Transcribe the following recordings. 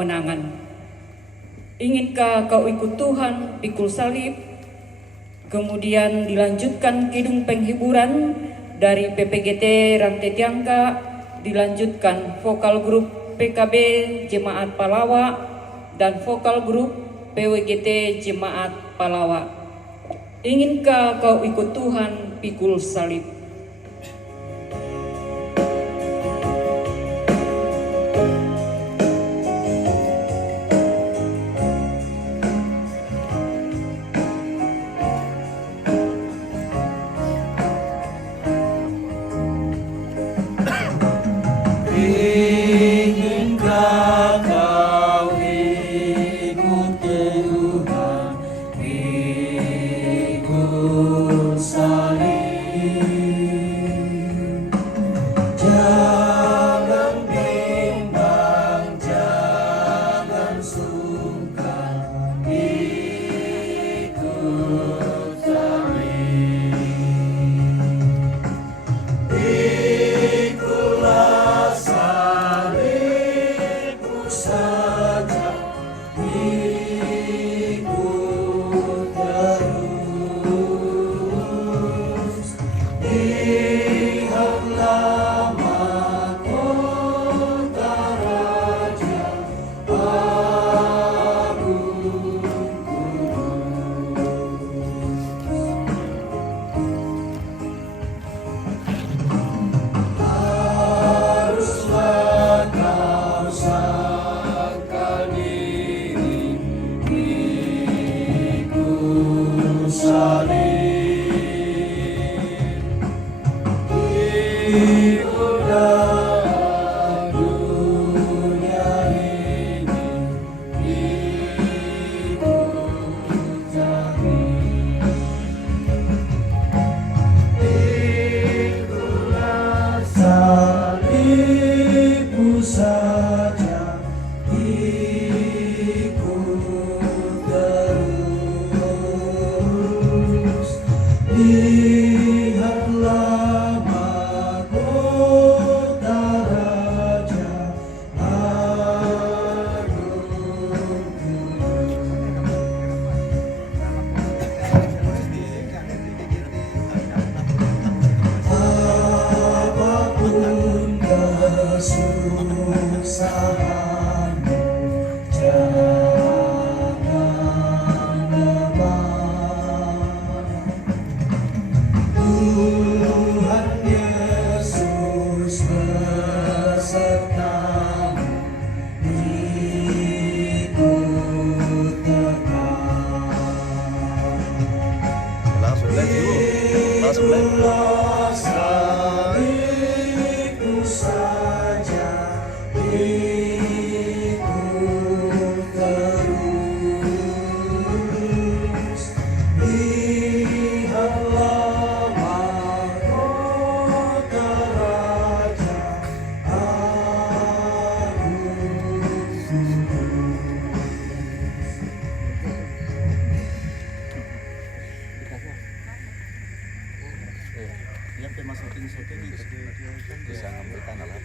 kemenangan. Inginkah kau ikut Tuhan pikul salib? Kemudian dilanjutkan kidung penghiburan dari PPGT Rantai Tiangka, dilanjutkan vokal grup PKB Jemaat Palawa dan vokal grup PWGT Jemaat Palawa. Inginkah kau ikut Tuhan pikul salib?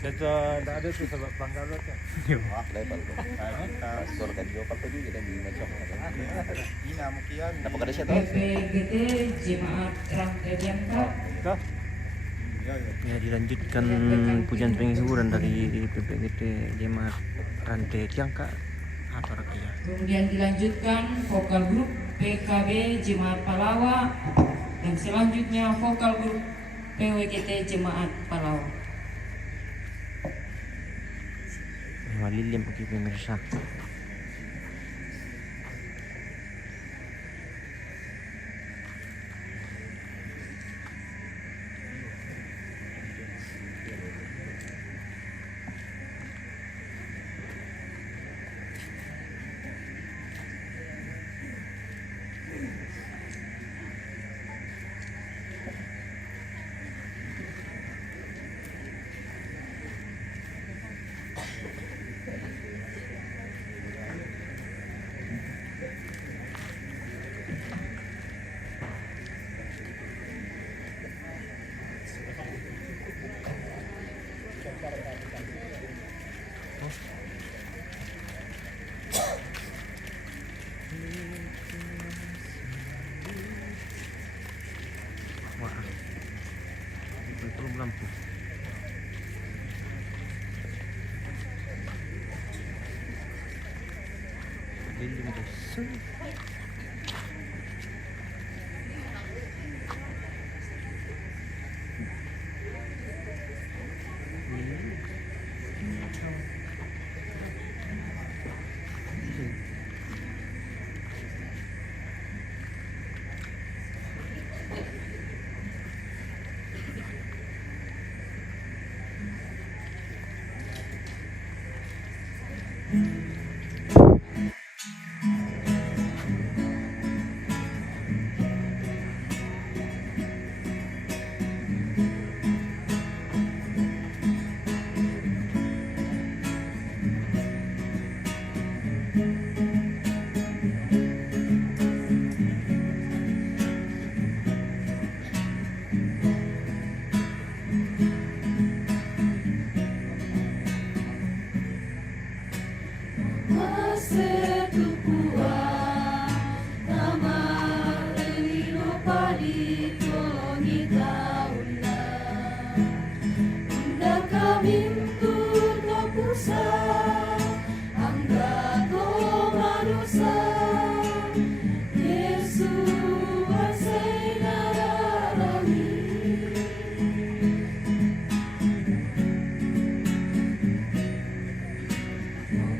Tidak ada tuh sebab pangkalan kan. Level tuh. Kita sorkan juga pakai juga dan di macam apa. Ina mukian. Dapat kada siya to. PPGT Jemaat Rantai Tiangka. Ya, dilanjutkan pujian penghiburan dari PPGT Jemaat Rantai Tiangka atau rakyat. Kemudian dilanjutkan vokal grup PKB Jemaat Palawa dan selanjutnya vokal grup PWGT Jemaat Palawa. Malilim bagi pemirsa. lilin guys.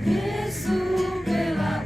Yesus bela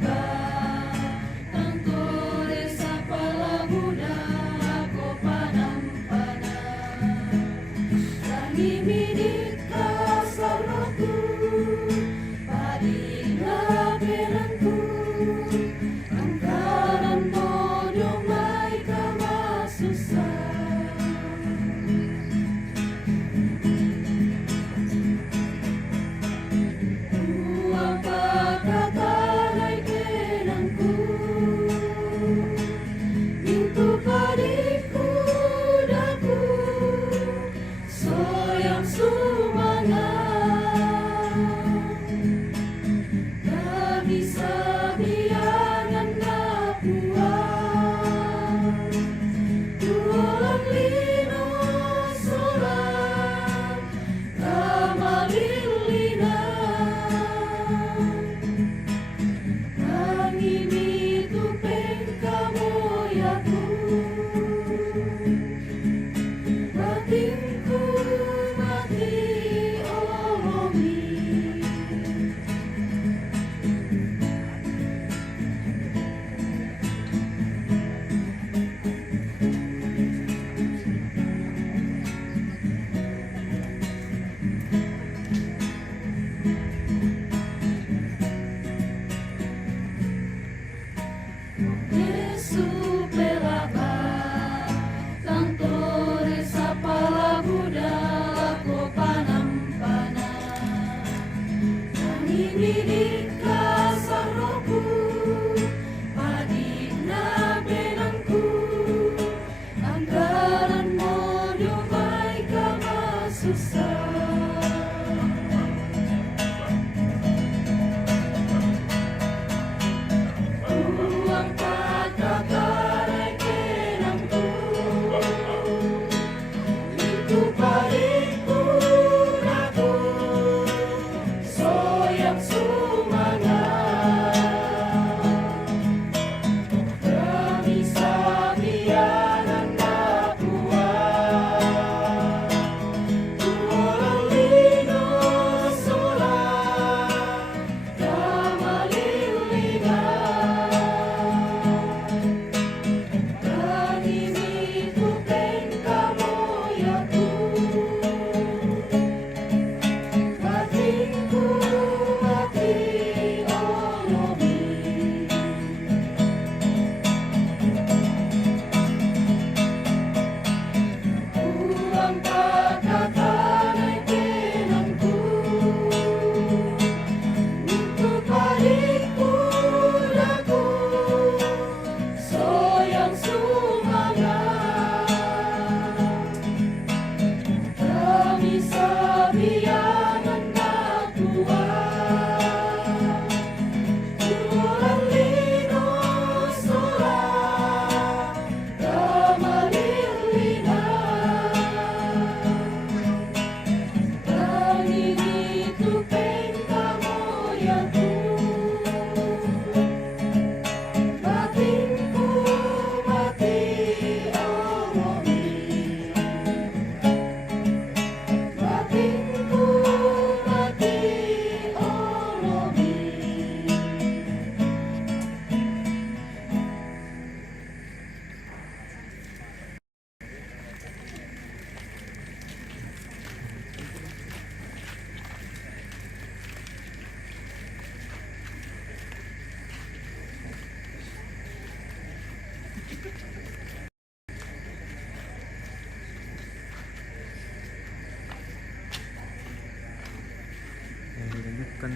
Dilanjutkan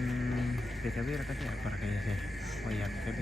PKB katanya apa kayaknya saya. Oh iya PKB.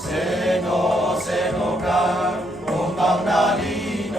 Seno-senokan ombang nalina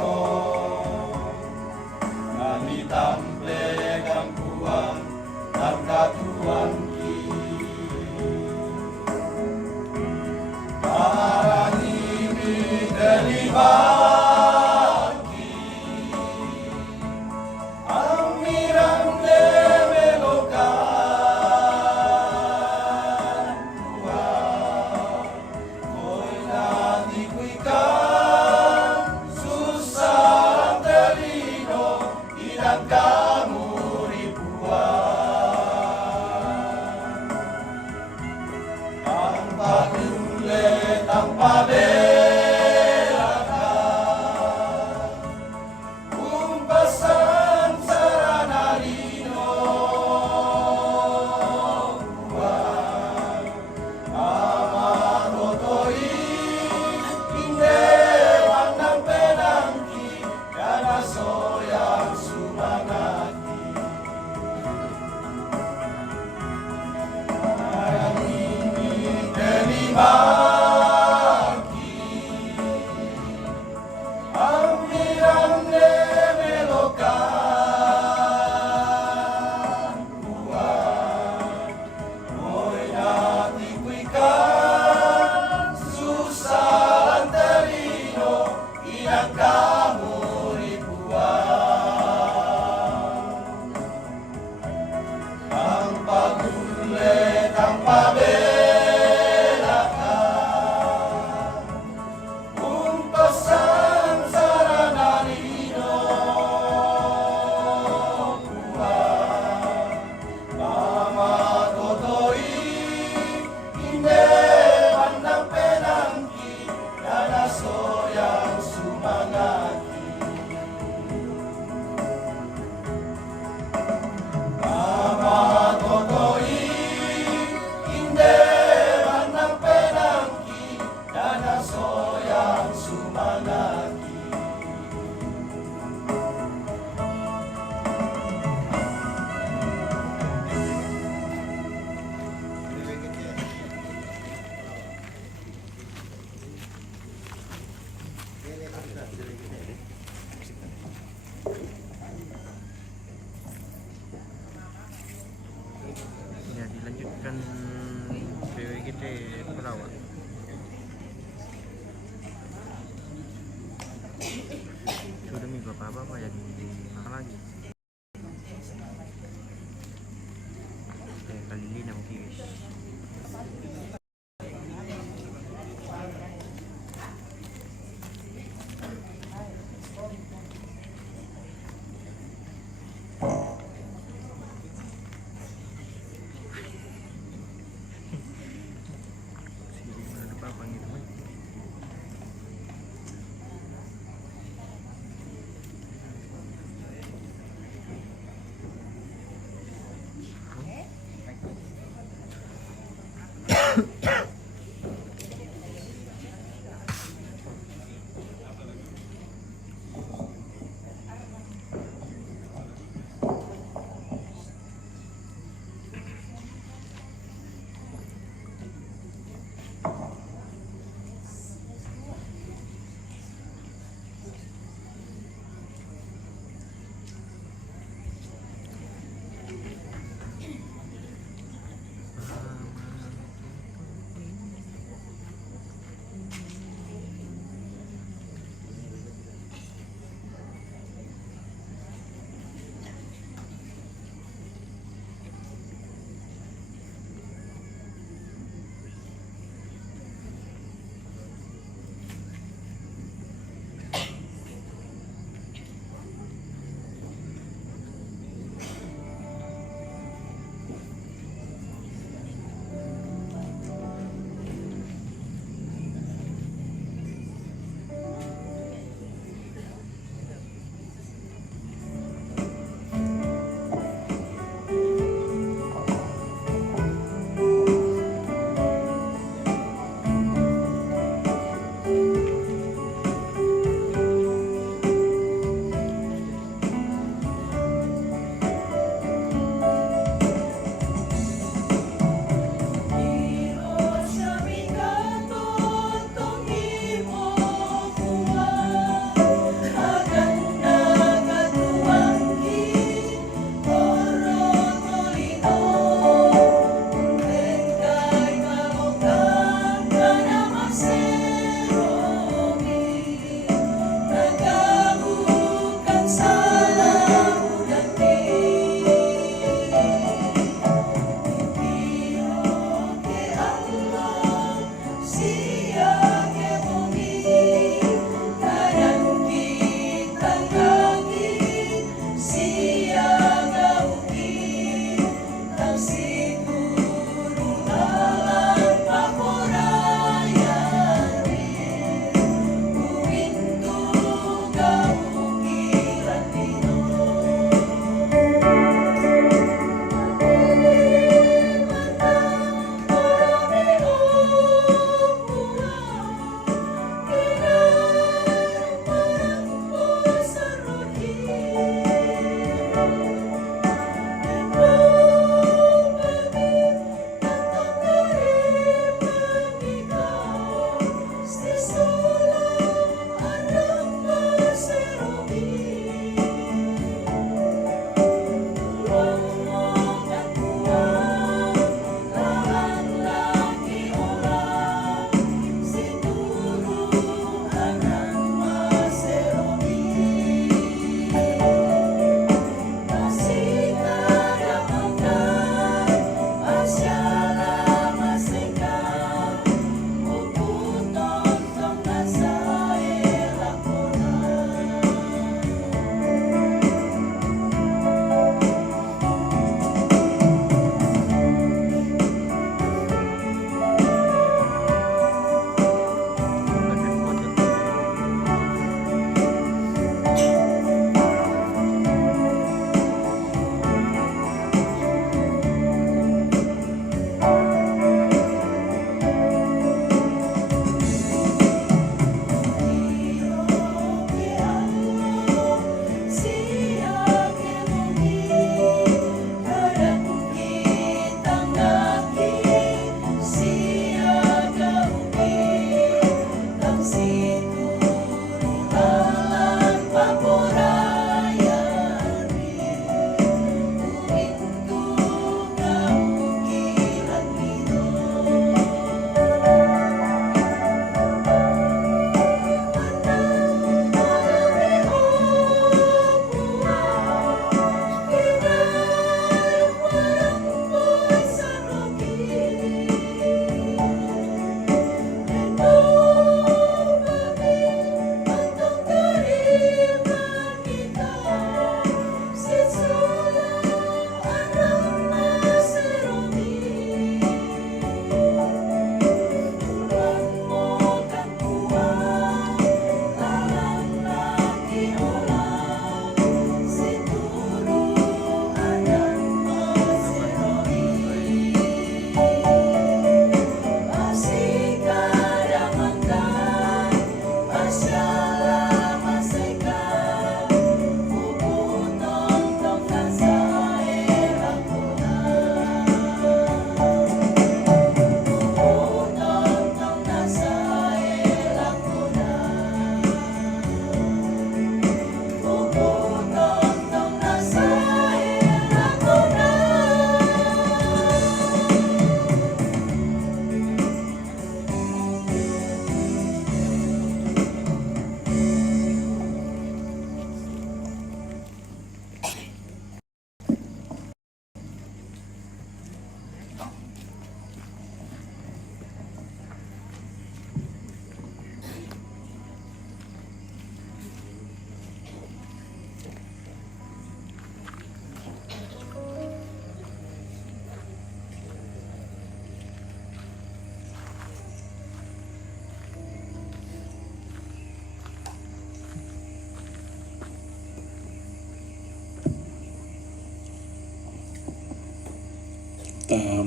Ya, dilanjutkan PWGT Pelawak. Sudah minggu apa ya dimakan lagi. Kali ini nama guys.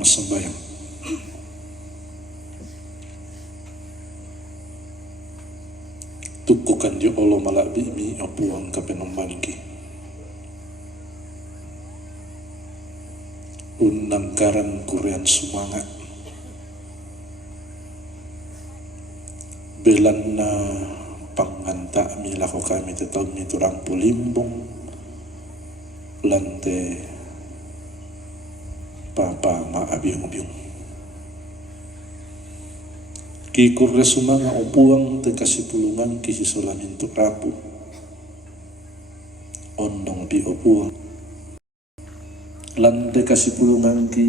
sembahyang. Tukukan di Allah malabi mi apuang kapenumbanki. Unangkaran kurian sumangat. Belan na panganta mi lako kami tetap mi turang pulimbong lante papa ma abiung-abiung. Kikur resumanga upuang te kasipulungan kisi solamin tu rapu ondong bi upuang lan te kasipulungan ki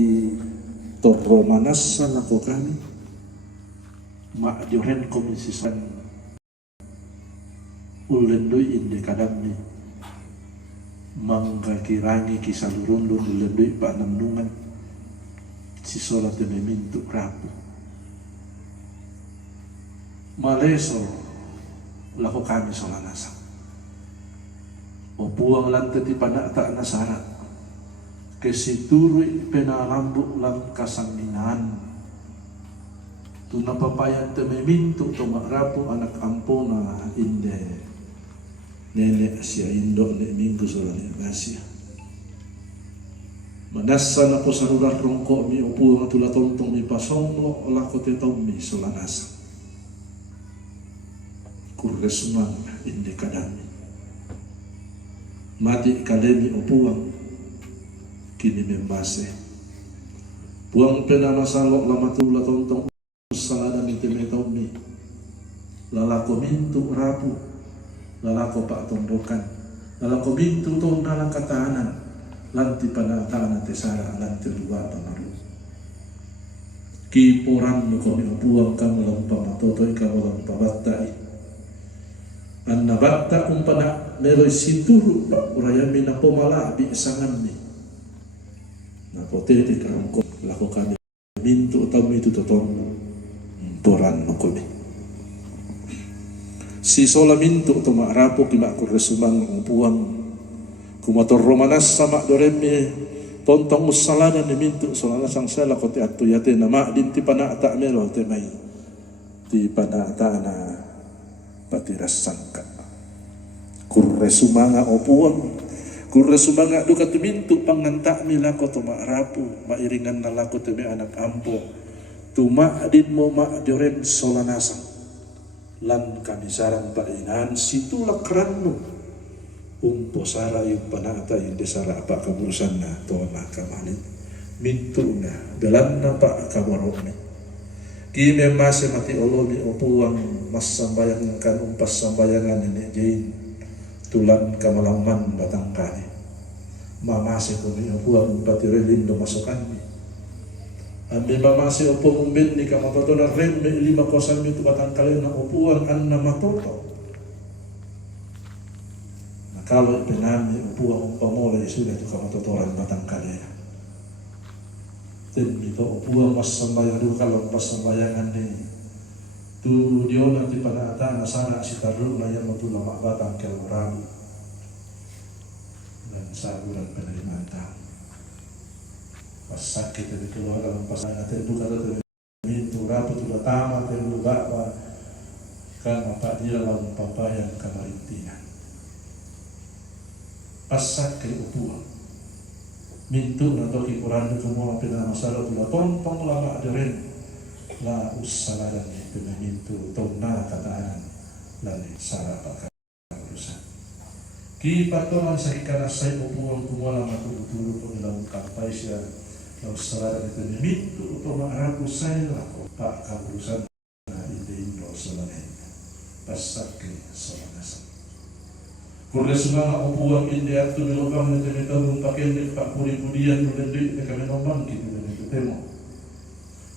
torro manasa lako kami ma joren komisi san ulendui inde kadamni mangga kirangi kisalurundun ulendui pak nandungan si solat te memintu rapu maleso lako kami solanasa opuang lante ti panak tak nasara kesiturui penalambuk lang kasanginan tu napapayan te memintu to makrapu anak ampona inde nenek sia indo ne minggu solane nasia manasa na po sarurar rongko mi opuang tula tontong mi pasonglo lako te tau mi solanasa kurresman inde kadami mati kalemi opuang kini membase puang pena masalok lama tula tontong saladan ite metaumi lalako mintu rapu lalako pak tombokan lalako mintu tong dalam katahanan lanti pada tanah tesara lanti dua pamaru kiporan nukomi opuang kamu lampa matotoi kamu lampa batai anna batta umpana meloi situru pak urayami na pomala bi sangan ni na potete karangko lako kami mintu utamu itu totong poran nokomi si sola mintu to makrapo ki makur resumang umpuang kumator romanas sama doremi tontong usalana ni mintu solana sang sela kote atu yate nama dinti pana ta melo te mai ti pana ta na patiras sangka kurre sumanga opuang kurre sumanga duka tumintu panganta milako to makrapo mairingan na lako te anak ampo tuma din mo ma diorem solanasang lan kami sarang painan situlak ranno umpo sara yung panata yung desara apa kaburusan na to na kamalit mintu na dalam na pa kawarone kime mase mati olomi opuang mas sambayangan kan umpas sambayangan ini jain tulan kamalaman batang kani mamase ko ni opuang pati relindo masukan ni ambil mamase opuang umbit ni kamatoto na rem me 5 kosan mi tu batang kali na opuang anna matoto na kalau penami opuang umpamole sudah tu kamatotoran batang kali dan itu opuang mas sambayang dulu kalau pas sambayangan ni tu dia nanti pada ada nasana si taruh lah yang mau lama batang kelurahan dan saburan penerimaan tahu pas sakit dari keluar dalam pas nanti buka tu mintu rapu tu datang tu lupa apa kan apa dia lalu papa yang kamarintian pas sakit opuang mintu atau hiburan itu semua pernah masalah tu tontong lama deren la usala dan itu mintu tona kataan dan sara pakai urusan ki patolan sa ikana say upuang kumala matuturo pengilang kapay siya la usala dan itu mintu to maarapu say la pa kaburusan na indo solanen pasake solanasa kurle sumanga upuang indi atu nilobang na tinitawang pakende pakuri-purian nulendi na kami nomang kita na temo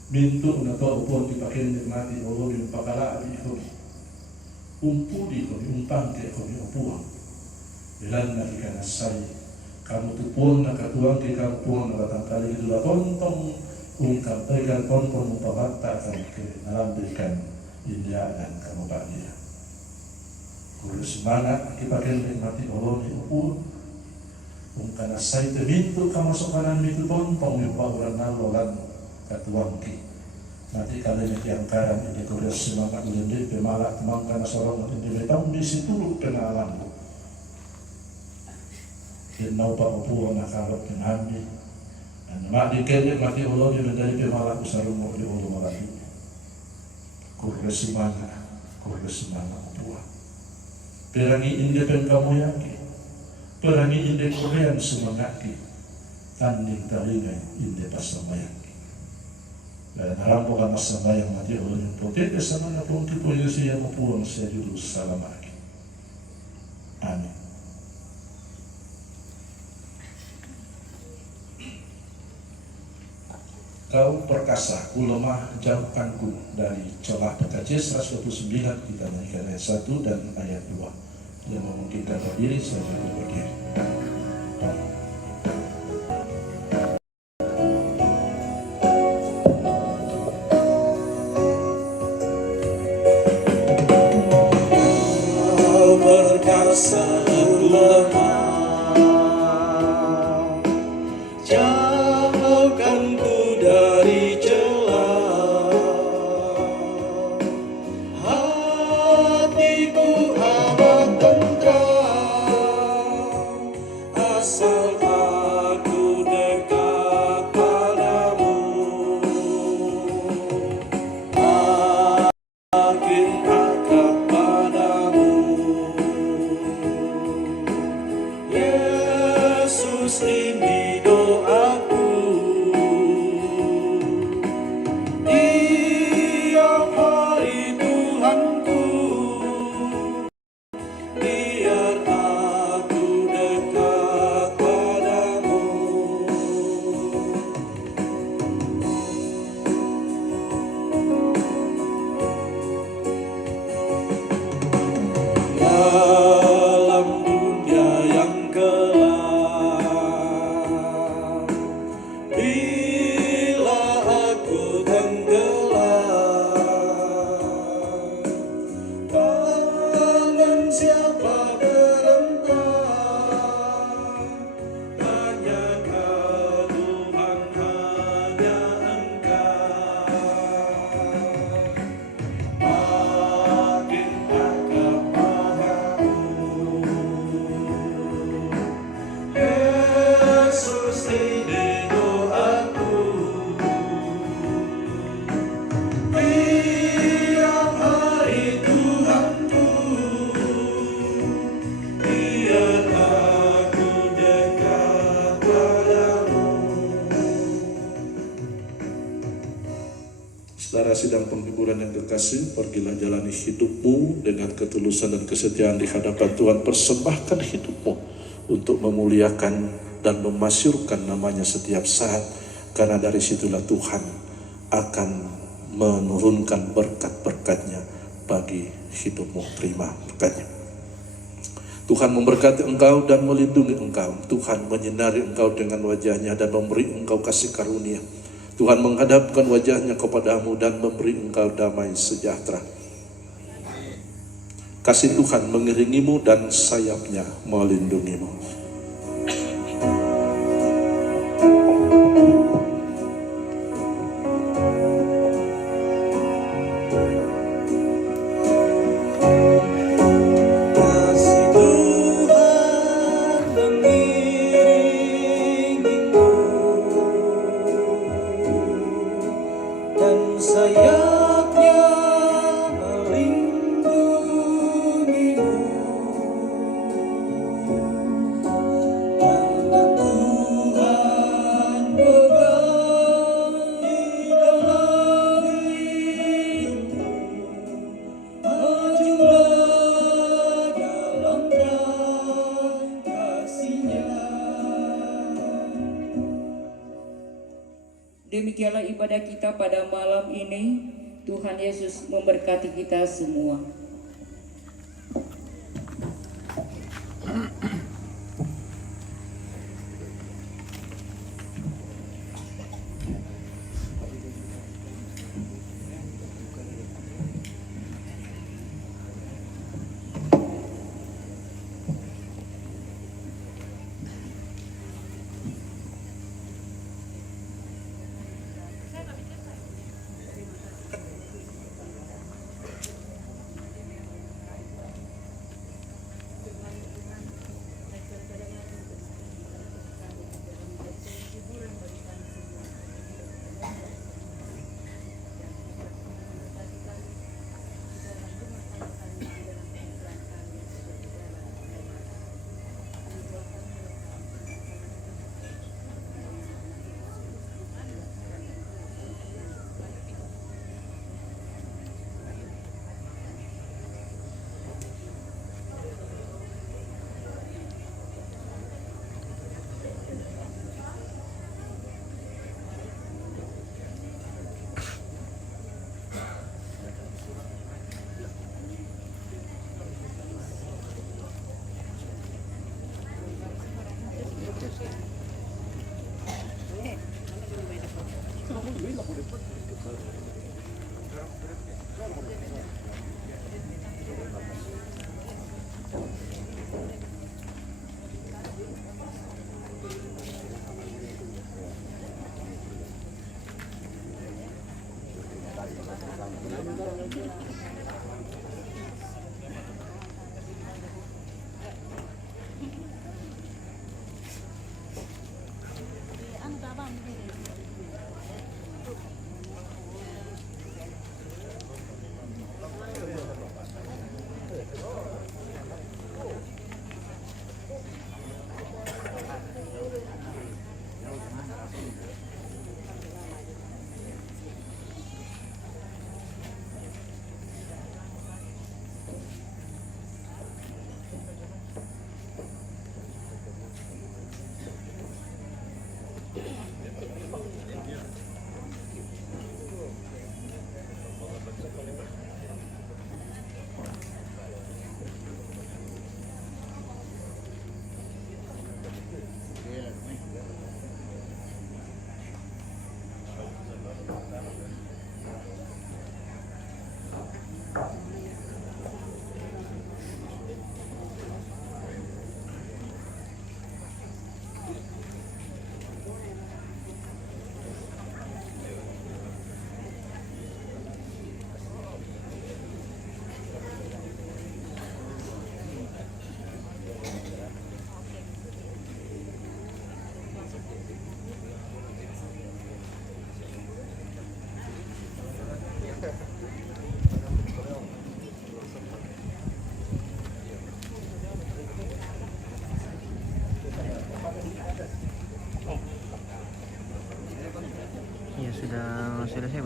mintu na to upuang kipakende mati olo yung pakala abi ko umpudi ko yung pangke ko yung upuang ilan na ikanasay kamu tupon na katuang kikapuang na batangkali ito na tontong ungkap kan tontong upabata kan ke nalambikan India dan kamu bahagia kurus semangat kita kena mati Allah ni upur Kung kanasay teminto kamasukanan itu tontong yung pauran nalolan katuangki. Nanti kalian yang karang ini kuliah semangat lendi pemalak temangkan sorong ini betang bisi tuluk kenalanku. Kinau pa upuan nakalap kinami. Mati kene mati ulo di dari pemalak sarung mo di ulo marami. Kuliah semangat upuan. Perangi independen kamu yaki. Perangi inde korean sumangaki. Tanding talingai inde pasamayaki. Dan harampukan masamayang mati ulo yung potete sa mga pong tipo yung siya upuan sa judul salamaki. Amin. Kau perkasa, ku lemah, jauhkanku dari celah PKJ 129, kita nyanyikan ayat 1 dan ayat 2 yang memungkinkan berdiri saja berbagian. Kau perkasa, ku lemah, jauhkanku dari celah, hatiku amat tentram, asal aku dekat padamu, makin akrab padamu. Yesus ini doaku. Tiap hari Tuhanku, biar aku dekat padamu. Dalam dunia yang gelap, bila aku tenggelam, tangan siapa berentang? Hanya Kau Tuhan, hanya Engkau. Makin akrab padamu, Yesus ini doaku. Tiap hari Tuhanku, biar aku dekat padamu. Saudara sidang penghiburan yang kekasih, pergilah jalani hidupmu dengan ketulusan dan kesetiaan di hadapan Tuhan. Persembahkan hidupmu untuk memuliakan dan memasyurkan namanya setiap saat, karena dari situlah Tuhan akan menurunkan berkat-berkatnya bagi hidupmu. Terima berkatnya. Tuhan memberkati engkau dan melindungi engkau. Tuhan menyinari engkau dengan wajahnya dan memberi engkau kasih karunia. Tuhan menghadapkan wajahnya kepadamu dan memberi engkau damai sejahtera. Kasih Tuhan mengiringimu dan sayapnya melindungimu. Kasih Tuhan mengiringimu dan sayapnya melindungimu. Tangan Tuhan pegang di dalam hidupmu. Majulah dalam terang kasih-Nya. Demikianlah ibadah kita pada malam ini. Tuhan Yesus memberkati kita semua.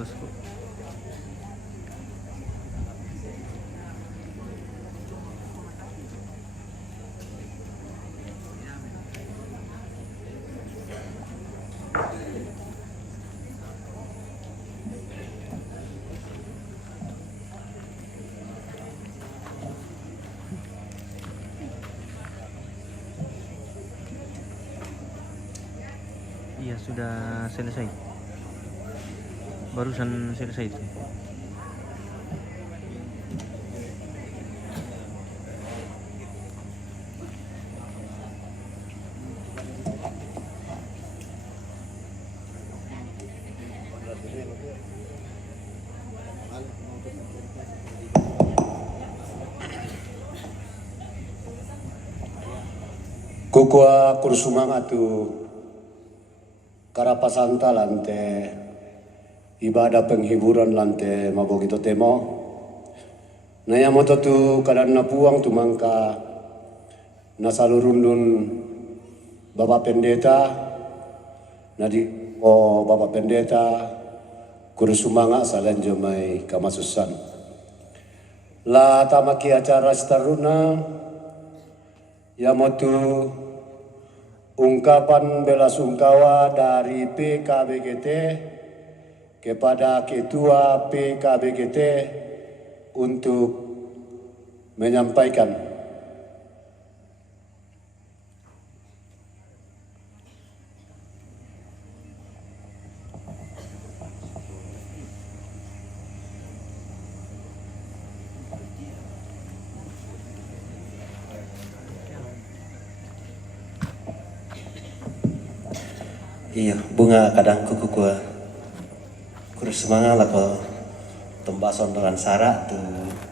bosku. Iya, sudah selesai. Barusan selesai itu. Kukua kursumang atu karapasanta lante ibadah penghiburan lante mabogito temo naya moto tu kadan na puang tumangka nasalurundun Bapak Pendeta nadi o Bapak Pendeta kursumanga salanjo mai kamasusan la tamaki acara staruna ya motu ungkapan bela sungkawa dari PKBGT kepada Ketua PKBGT untuk menyampaikan Iya, bunga kadang kuku kurus semangat lah kalau tembason dengan sara tu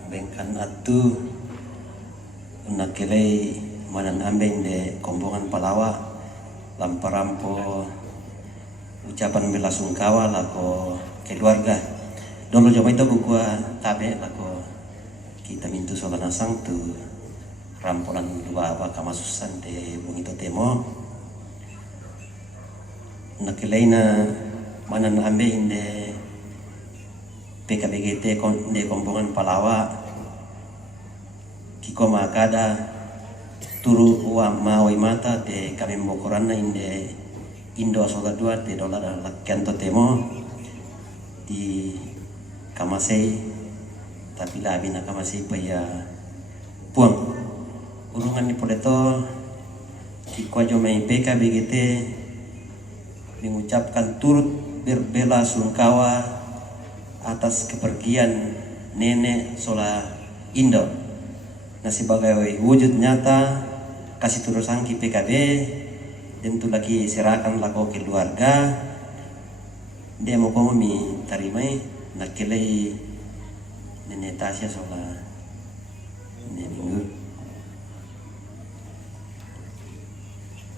bengkan atu nakilai manan ambeng de kombongan Palawa lamparampo ucapan bela sungkawa lah ko keluarga dolo joma itu kuku tabe lah ko kita mintu solana sang tu rampolan dua apa kamasusan de bungito temo nakilaina manan ambe inde PKBGT de kombongan Palawa kiko makada turu wa mawai mata de kami mokorana inde Indo sola dua de dolar lakianto temo di kamasei tapi labi na kamasei paya puang urungan ni poleto kiko ajo mai PKBGT mengucapkan turut berbela sungkawa atas kepergian nenek Sola Indo. Nah sebagai wujud nyata kasih turut sangki PKB tentu lagi serahkan lako keluarga dia mau komi tarimai nakilai nenek Tasya Sola nenek minggu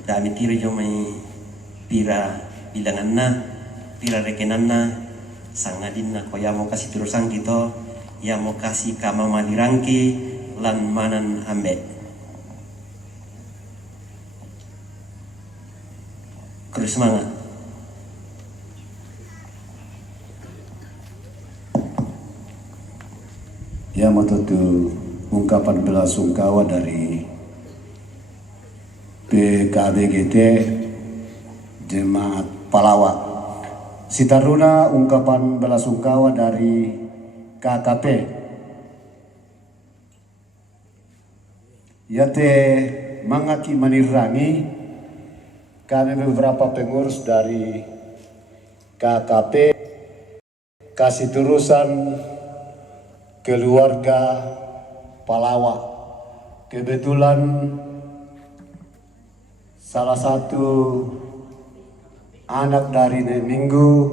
dami tiri jomai pira bilanganna pira rekenanna sangadinna ko ya mau kasih terusan gitu ya mau kasih kama malirangki lan manan ambe terus semangat ya matutu ungkapan bela sungkawa dari PKBGT Jemaat Palawa. Sitaruna ungkapan bela sungkawa dari KKP. Yate mangaki manirangi kami beberapa pengurus dari KKP kasih terusan keluarga Palawa. Kebetulan salah satu anak dari Minggu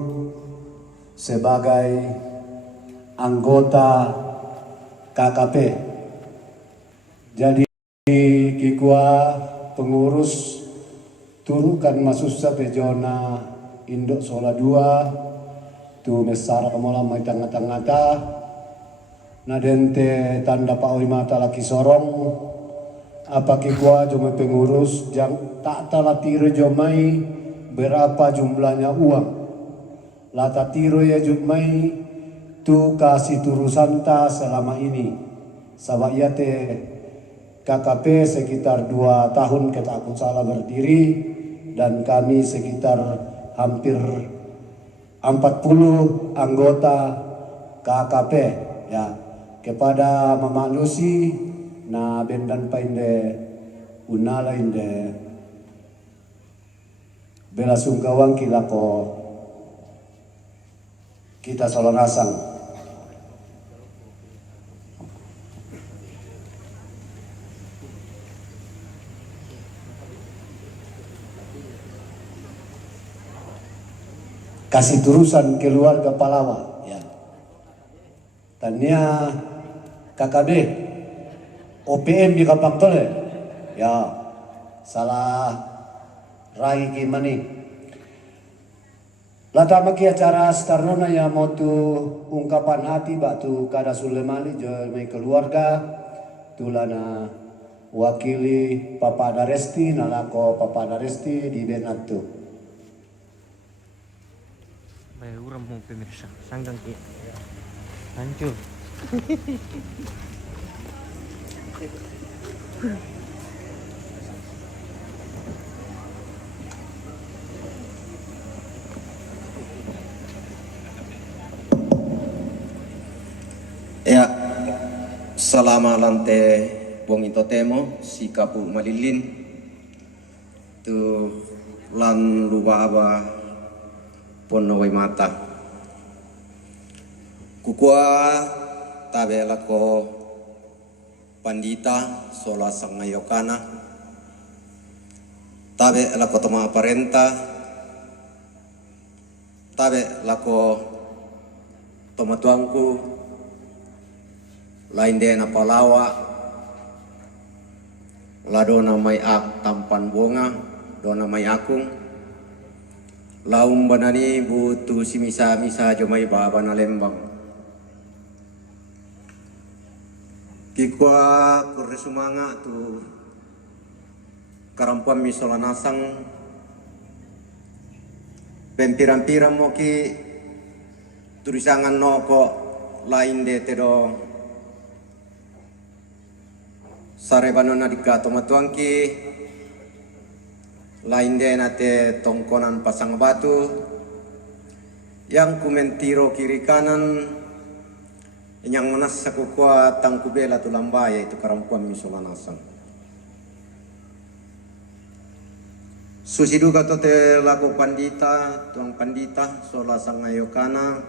sebagai anggota KKP. Jadi kikua pengurus turukan masusa pejona Indok Sola 2 tu mesara kemola mai tangata nadente tanda Pak Mata laki sorong apa kikua jomai pengurus jang tak talatire jomai berapa jumlahnya uang lata tiro ya jumai tu kasih turusanta selama ini. Sabab ya KKP sekitar 2 tahun kita aku salah berdiri dan kami sekitar hampir 40 anggota KKP ya kepada memanusi na bendan painde unala inde bela sungkawang kilako kita solonasang. Kasih turusan keluarga Palawa ya. Tanya KKB OPM di Kapang Tole ya salah rai gimana lata maki acara starnona ya mau tu ungkapan hati batu kada sulemali jomai keluarga tulana wakili Papa Daresti nalako Papa Daresti di Benatu. Baik, urang mau pemirsa, sanggang ki. Hancur. Ya, selama lante buang itu temo si kapu malilin tu lan lubaba ponowai mata kukua tabela ko pandita sola sangayokana tabe lako toma aparenta tabe lako toma tuangku lain dena Palawa ladona may ak tampan bunga dona may akung laum banani butu si misa jomay baba na lembang kikwa kurre sumanga tu karampuan misola nasang pempiran-piran mo ki turisangan no ko lain de tedo sarebanona dika tomatuangki lain de nate tongkonan pasang batu yang kumentiro kiri kanan yang manas sakukua tangkubela tulambaya itu karampuan misolanasang susiduka tote laku pandita tuang pandita sola sangayokana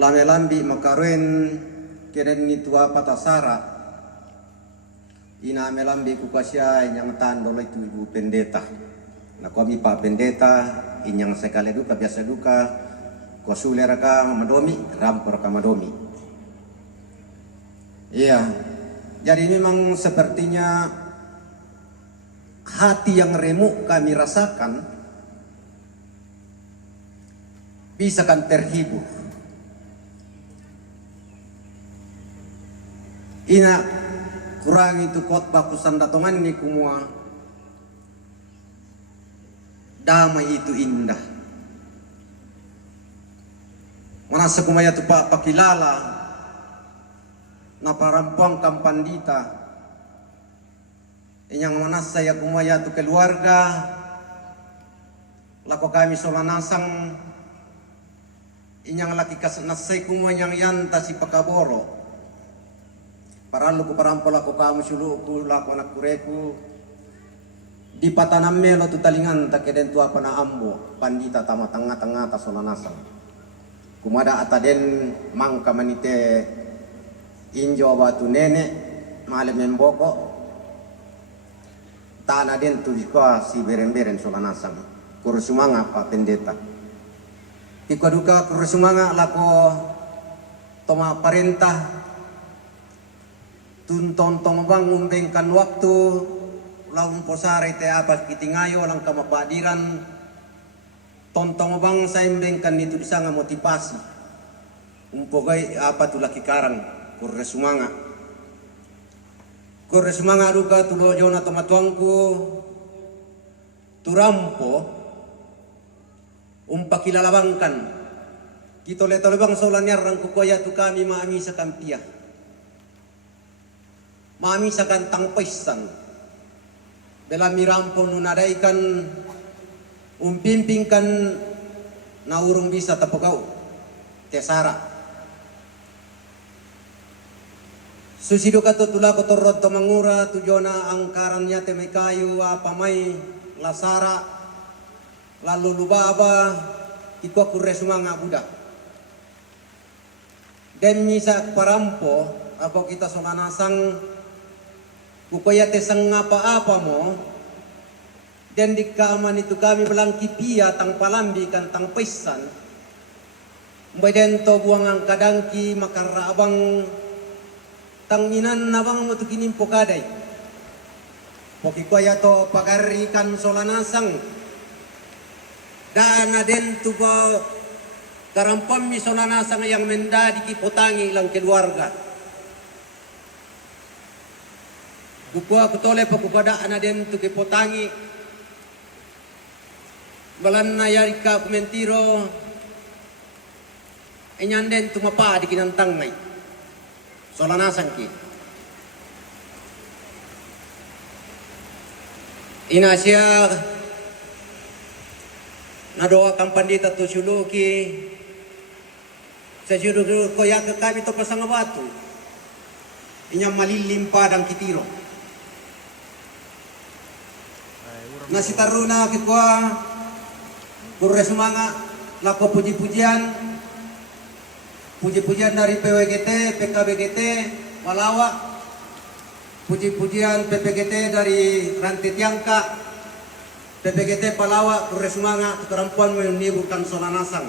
lame lambi makaruen keren nitua patasara ina melambi kukasya inyang tandolo itu ibu pendeta na kami pa pendeta inyang sekali duka biasa duka kosule raka madomi rampor ka madomi iya jadi memang sepertinya hati yang remuk kami rasakan bisa kan terhibur ina kurang itu khotbah kusandatongan ni kumua damai itu indah mana sekumaya tu pak pakilala na parampang kampandita inyang mana saya kumaya tu keluarga lako kami solanasang inyang laki kasnasay kumayang yanta si pakaboro paralu ku parampol ako kamu suluku lako anak kureku di patanam melo tu talingan tak keden tua pana ambo pandita tama tanga ta solanasang kumada ataden mangka manite injo batu nenek male memboko tanah den tu jika si beren-beren solanasang kurusumanga pa pendeta ikaduka kurusumanga lako toma parentah tunton bang umbengkan waktu laun posare te apa kitingayo lang kamapadiran tontong bang sa imbengkan itu bisa nga motivasi umpogay apa tu laki karang kurre sumanga duka tulo jona tomatuangku turampo Umpakilalabangkan kita letolebang solanyar rang kukoya tu kami maami sa kampia. Maami sa kantang paisan. Bela mirampo nunadaikan umpimpingkan na urung bisa tapagaw. Tesara. Susido ka tutula ko torod to mangura tujona ang karannya temay kayu apamay lasara lalu lubaba iko kuresuma nga budak. Dan misa parampo apo kita sonanasang kukoya tesang apa-apa mo dan di kaman itu kami belang kipia tang palambi kan tang paisan mbeden to buang ang kadangki makarabang tanginan nabang mutukinin pokaday poki koya to pagarikan solanasang dana den tubo karampam mi solanasang yang mendadi kipotangi ilang keluarga bukua kutole pokukada ana den tu kipotangi balan na yarika kumentiro enyanden tumapa di kinantang nai solanasang ki inasya nadoa kang pandita tu suluki sa juru ko ya kami to pasang batu inyang malilim padang kitiro nasi taruna kitwa kurre sumanga lako puji-pujian dari PWGT, PKBGT, Palawa, puji-pujian PPGT dari Ranti Tiangka, PPGT Palawa, Kuresumanga, kerampuan menimbulkan solanasang.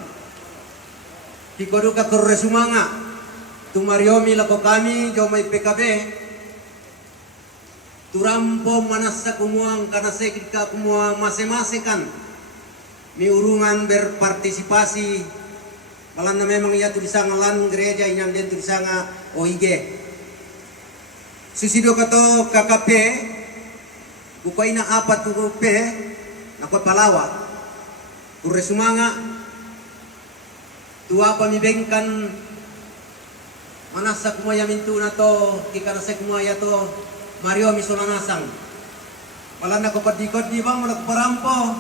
Kikoduka Kuresumanga, tumariomi lako kami, jomai PKB, turampo manasa kumuang karena sekita kumuang masing-masing kan, miurungan berpartisipasi. Malan na memang ia tulisanga lan gereja inyang den tulisanga OIG. Susido kato KKP bukoy na apat UP nako Palawa. Kuresumanga tua pamibengkan manasa kumaya mintu na to kikarase kumaya to Mario misolanasang. Malan na ko padikod di bang malak parampo.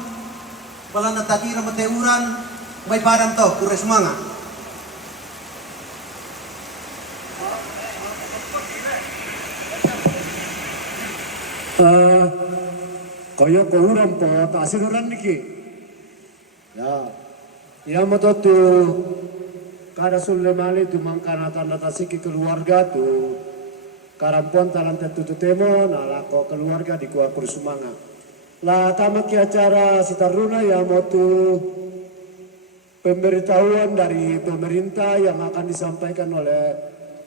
Malan na tatira mateuran may parang to, Kuresumanga. Kaya kuhuran po, tasinuran niki. Ya, iya mo to kada sulemali tu mangkanatan natasiki keluarga tu karampuan talan tetutemo na lako keluarga di kuah Kuresumanga. La tamaki acara sitaruna ya mo tu pemberitahuan dari pemerintah yang akan disampaikan oleh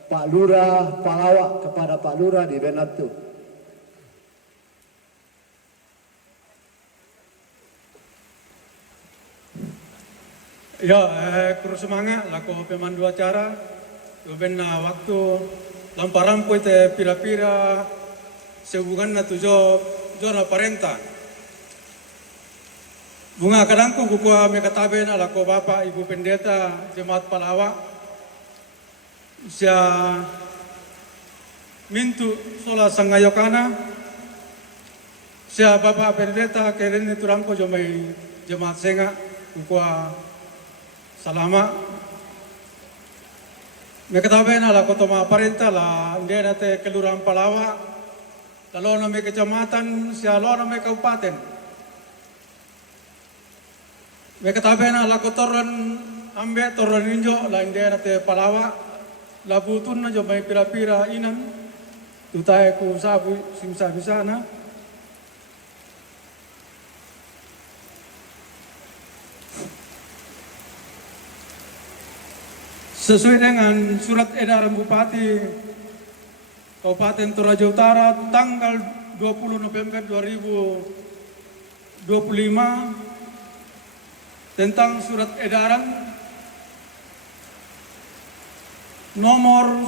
Pak Lurah Palawa kepada Pak Lurah di Benatu. Ya, Kuresumanga lako pemandu acara, bena waktu lamparampo te pira-pira sehubungan na tujo jona parenta. Bunga kadangku kukua mekataben alako Bapak Ibu Pendeta Jemaat Palawa sia mintu sola sangayokana sia Bapak Pendeta keren turampo jomai Jemaat Senga kukua salama mekataben alako toma parenta la ndena te kelurahan Palawa lalo me kecamatan sia lolo me kabupaten. Mereka tabena la kotoran ambe toron injo la indera te Palawa la butun na jo may pira-pira inan tutay ku sabu simsabi sana sesuai dengan surat edaran Bupati Kabupaten Toraja Utara tanggal 20 November 2025 tentang surat edaran nomor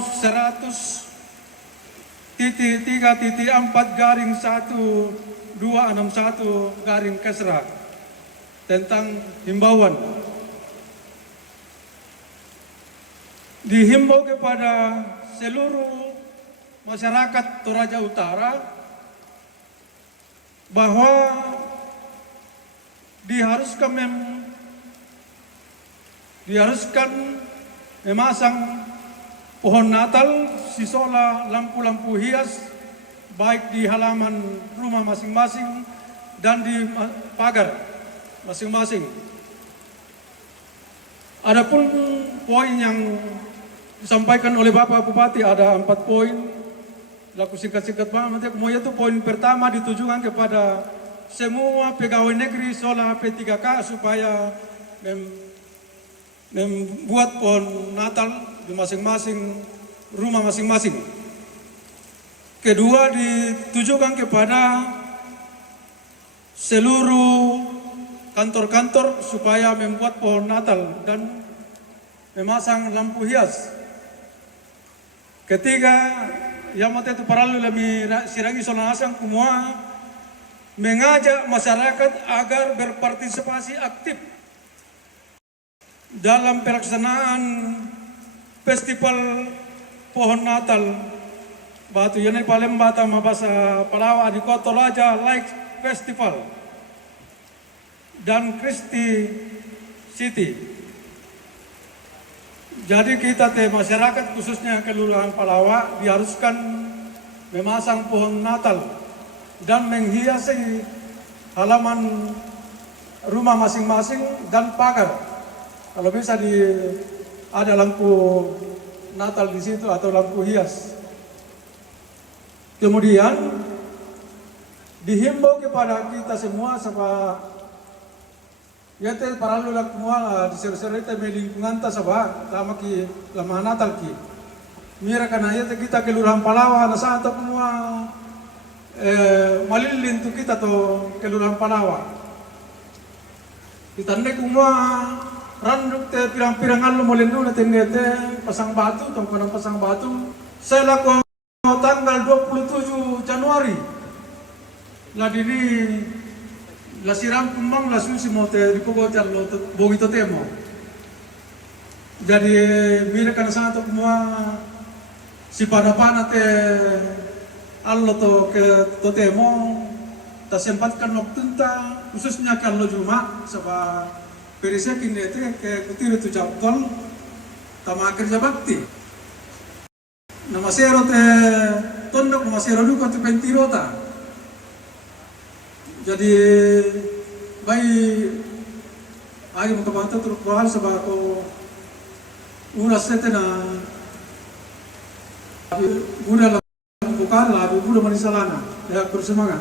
100.3.4/1261 Kesra tentang himbauan dihimbau kepada seluruh masyarakat Toraja Utara bahwa diharuskan memasang pohon Natal, sisola, lampu-lampu hias baik di halaman rumah masing-masing dan di pagar masing-masing. Adapun poin yang disampaikan oleh Bapak Bupati ada 4 poin. Laku singkat-singkat banget. Kemudian itu poin pertama ditujukan kepada semua pegawai negeri Sola P3K supaya membuat pohon Natal di masing-masing rumah masing-masing. Kedua ditujukan kepada seluruh kantor-kantor supaya membuat pohon Natal dan memasang lampu hias. Ketiga, yang mata itu paralu lebih sirangi solanasang semua mengajak masyarakat agar berpartisipasi aktif dalam pelaksanaan festival pohon Natal Batu Yonai Palembang sama bahasa Palawa di Kota Toraja Light Festival dan Kristi City. Jadi kita masyarakat khususnya Kelurahan Palawa diharuskan memasang pohon Natal dan menghiasi halaman rumah masing-masing dan pagar. Kalau bisa ada lampu Natal di situ atau lampu hias. Kemudian dihimbau kepada kita semua sama ya teh para lulak semua di seru-seru itu lingkungan ta sabah lama ki lama Natal ki. Mira kana ya kita Kelurahan Palawa na sa to semua malilin tu kita to Kelurahan Palawa. Kita nek semua randuk te pirang-pirang alu molendu na tengete pasang batu tongkonan pasang batu. Saya lakukan tanggal 27 Januari la diri la siram kumang la susi mote di pokok lo bogito temo. Jadi mira kana sangat semua si pada te allo to ke to temo ta sempatkan waktu ta khususnya kalau Jumat saba perisa kinete ke kutir tu jabtol tama kerja bakti. Nama sero te tondok nama sero luka te pentirota. Jadi bayi ayo makabata terus kual sebab ko ulas sete na udah lah bukan lah udah manisalana ya bersemangat.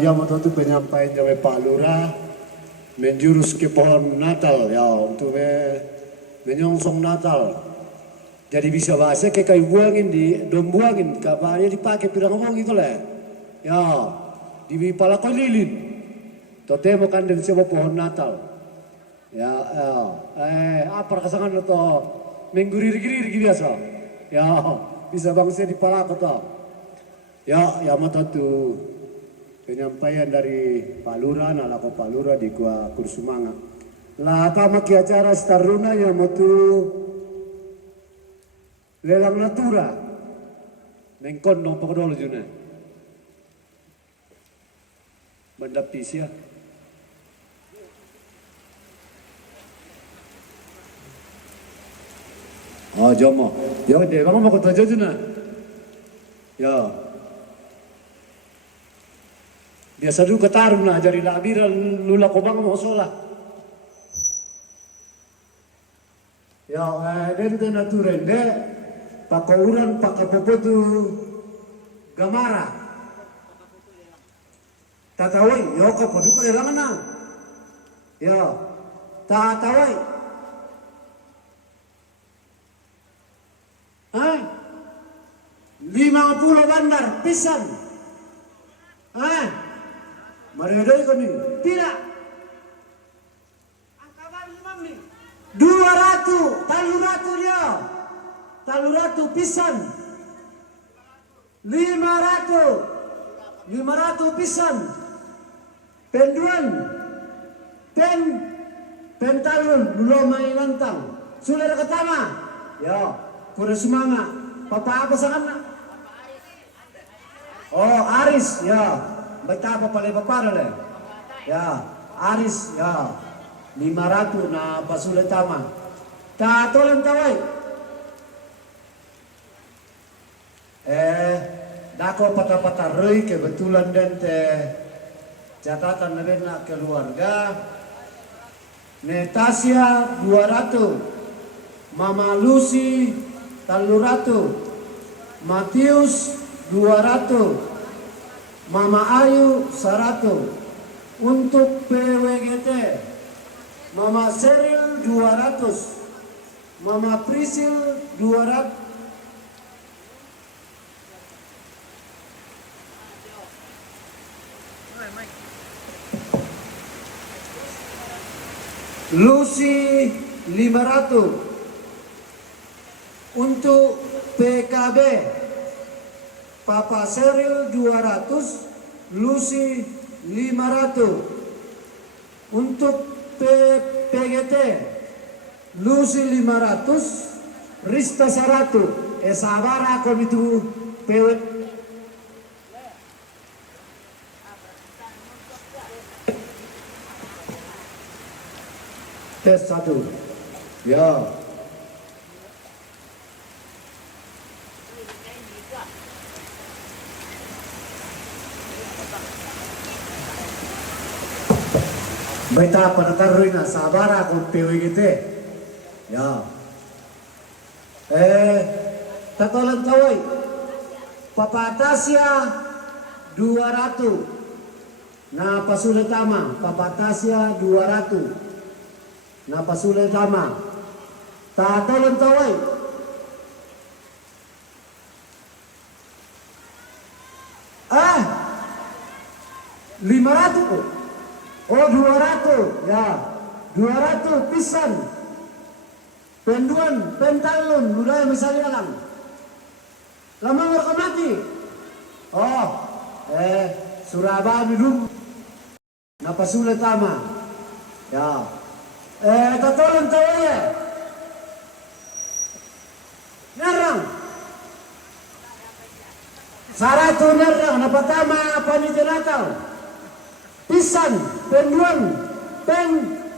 Yang waktu penyampaian dari Pak Lurah menjurus ke pohon Natal ya untuk menyongsong Natal. Jadi bisa bahasa kayak buangin dom buangin kabarnya dipakai pirang ngomong gitu lah. Ya di pala lilin. Totemo kan dengan sebuah pohon Natal. Ya apa kesangan itu menggurir-gurir biasa. Ya bisa bangsa di pala kota. Ya mata tuh penyampaian dari Pak Lurah, nalako Pak Lurah di Gua Kursumanga. Lah tama ki acara staruna yang motu lelang natura. Nengkon dong pokok dulu juna. Mendapis ya. Oh jomo. Ya deh, bang mau kota juna. Ya. Biasa dulu ketarung nah jari labira lula kobang mau sholat. Ya, dari naturen de pakauran pakapopotu gamara. Tatawai, yo ko podu ko lang na. Ya, tatawai. 50 bandar pisan. Mariadai kami tidak. Angkaban imam nih. 200, taluratu dia. Taluratu pisan. 500. 500 pisan. Penduan, pentalun, belum main nantang. Sudah ketama, ya, kurang semangat. Papa apa sangat? Oh, Aris, ya, betapa paling papa deh. Ya, Aris, ya, 500 na pasulit tama. Tatolan tawai. Dako patah-patah rui kebetulan dan catatan na keluarga. Netasia 200, Mama Lucy 300, Matius 200, Mama Ayu 100. Untuk PWGT, Mama Seril 200, Mama Prisil 200. Lucy 500. Untuk PKB, Papa Seril 200, Lucy 500. Untuk PGT, Lucy 500, Rista 100. Sabara kami itu PW. Tes 1. Ya. Baita panataroy na sabara kung PWGT. Ya. Tatolan kaway. Papatasya 200. Na pasulit tama. Papatasya 200. Na pasulit tama. Tatolan kaway. Ah! 500 ko. Oh 200, ya 200 pisan. Penduan, pentalun, budaya misalnya lang. Lamang mati. Oh, Surabaya dulu. Napasulit tama. Ya. Tatolan tawaya. Narang. Saratu narang, napatama panitia Natal. Pisan, penduan,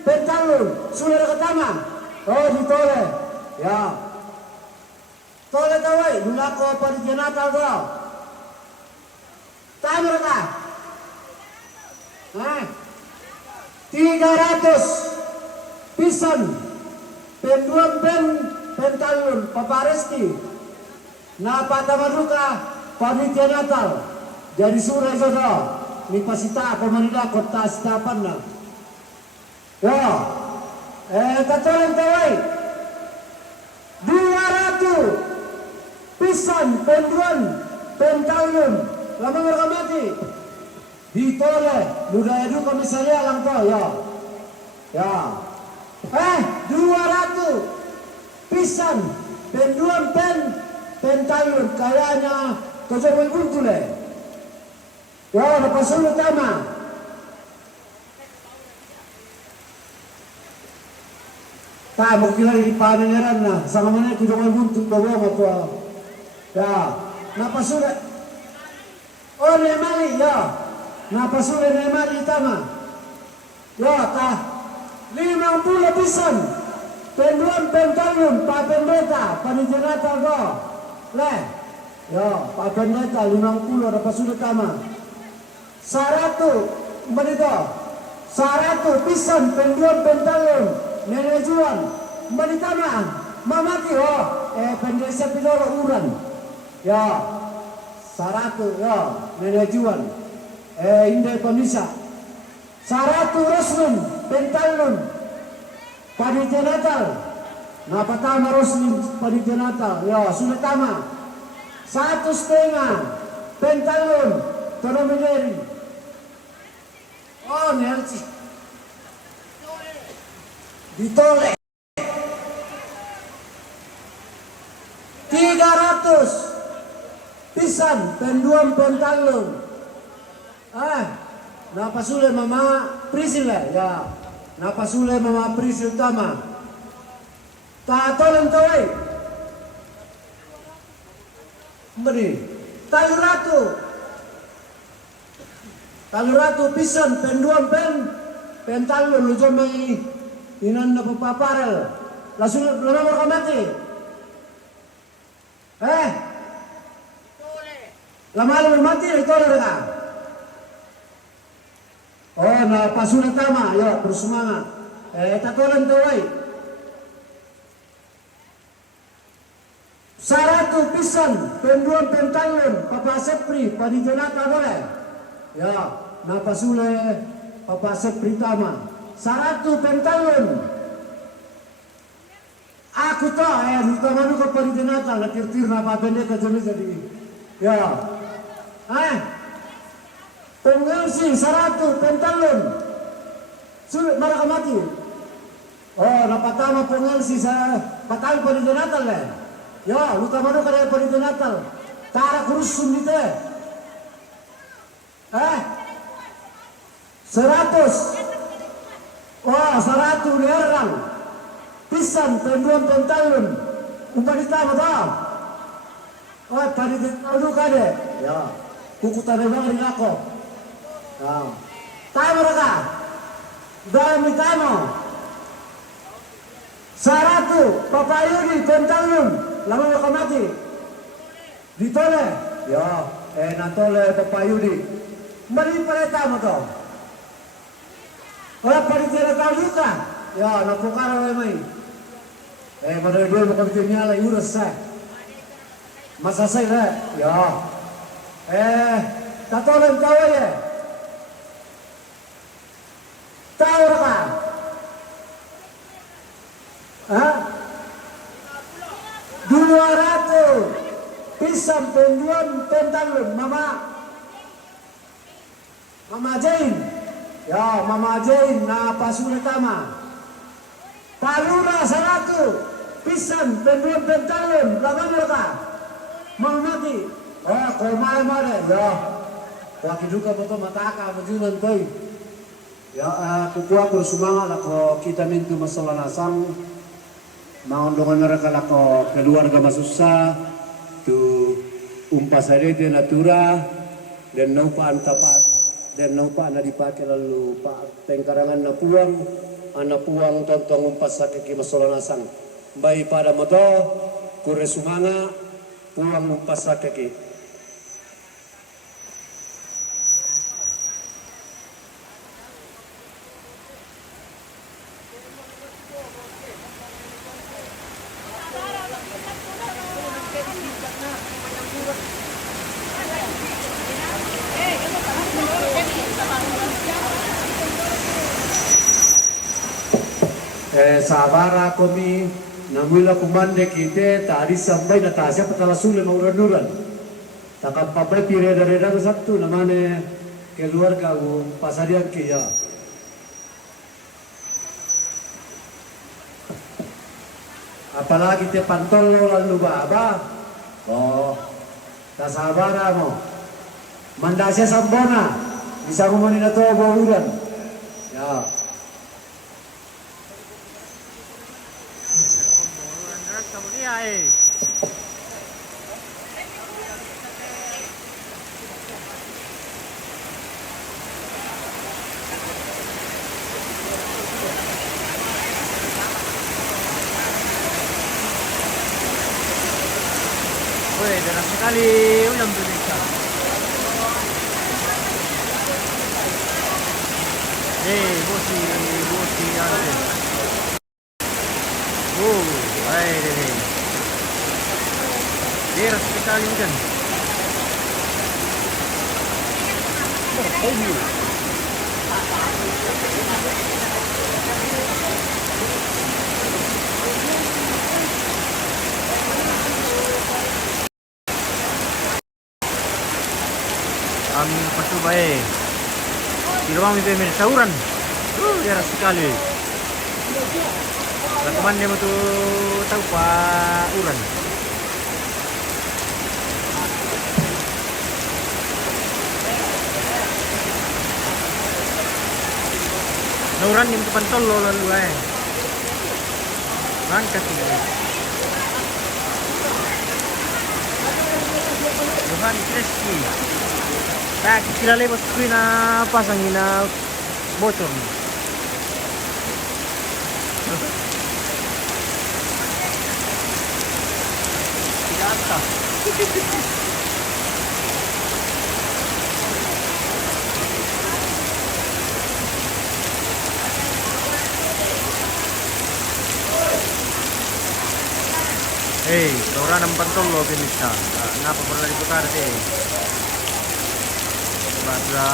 pentalun, sudah ketama. Oh, ditole. Ya. Tole tawai, nulako panitia Natal to. Tama ka. 300 pisan, penduan, pentalun, paparesti. Napatamaduka panitia Natal. Jadi sudah saudara. Ni pasita ako Manila kota sitapan na. Ya. Tatolan tawai. 200 pisan penduan pentalun lamang mati. Ditole budaya du kami saya lang to ya. Ya. 200 pisan penduan pentalun kayaknya kejauhan buntu le. Ya, napasulit tama. Tama kila di panengeran na. Sama mana kujungan buntu bawang apa. Ya, napasulit. Oh, nemali ya. Napasulit nemali tama. Ya, 50 pisan. Penduan pentalun pa pendeta panitia Natal do. Le. Ya, pa pendeta 50 napasulit tama. 100 menito 100 pisan penduan pentalun nenejuan menitamaan mamati pendesa pinoro uran ya 100 ya nenejuan indai komisa 100 resmen pentalun panitia Natal napatama resmen panitia Natal ya sudah tama 1,5 pentalun tonomineri. Oh, Nelsi. Ditoleh. 300 pisan penduan pentalun napasule mama Priscilla ya. Napasule mama Priscilla utama. Tatolan tawai. Mbari. Taluratu pisan penduan pentalo lu jomai inan na papaparal. Langsung lama mati. Lama mati itu ada. Oh, na pasunan tama, ya bersemangat. Tatolan tawai. Saratu pisan penduan pentalon Papa Sepri panijonata boleh. Ya, na pasule Papa Sepri tama. Saratu pentalon. Aku tahu utama nu ko panijonata la tirtir na babende ka jadi. Ya. Pengungsi saratu pentalon. Sulit marah mati. Oh, napatama pengungsi sa patay pa rin natal eh. Ya, utama no kada pa rin natal. Tara kurusum dito eh. 100. Wah, 100 lerang. Pisan penduan pentalon. Umpanita mo daw. Oh, panito kada. Ya. Kukutan na rin ako. Tayo ka. Dami tayo. 100 papayuni pentalon. Lama ka mati. Dito le. Ya, natole papayuni. Mali pala tamo to. Wala pa rin tira tao dito. Ya, napukara may. Madali mo kami tinyala yuras sa. Masasay na. Ya. Tatolan taway eh. Tawar ka. 200 pisang penduan pentalon Mama Jane. Ya, Mama Jane na pasulit tama. Palura 100 pisang penduan pentalon laban ka. Mangmati. Kumay mare. Ya. Wakiduka mo to mataka majunan toy. Ya, kukuha ko semangat ako kita mintu masalanasan. Mangondongan mereka lako keluarga masusa tu umpasarete natura dan naupa antapat dan naupa na dipakai lalu pak pengkarangan na puang ana puang tontong umpas sakiki masalanasan. Bai pada moto kure sumanga puang umpas sakiki. Sabara kami namula kumande kite tadi sampai na tasya patalasule mauran-uran. Takap papai pire dari satu namanya keluarga pasarian kia. Apalagi te pantol lalu baba. Oh, tasabara mo. Mandasya sambona bisa ngomongin na to bauran. Ya. Wih, deras sekali ulam Indonesia. Bosi ante. Deh. Deras sekali hujan. Kami Pasubai di ruang mimpi sauran deras sekali. Lakukan dia tu tahu Pak Uran. Nauran yung kapantol lo lalu Angkat ini. Johan Kreski. Tak kilala bos ko na pasang na bocor. Tidak ada. Hey, orang nampan tolo pinita. Napa pernah diputar deh? Bahasa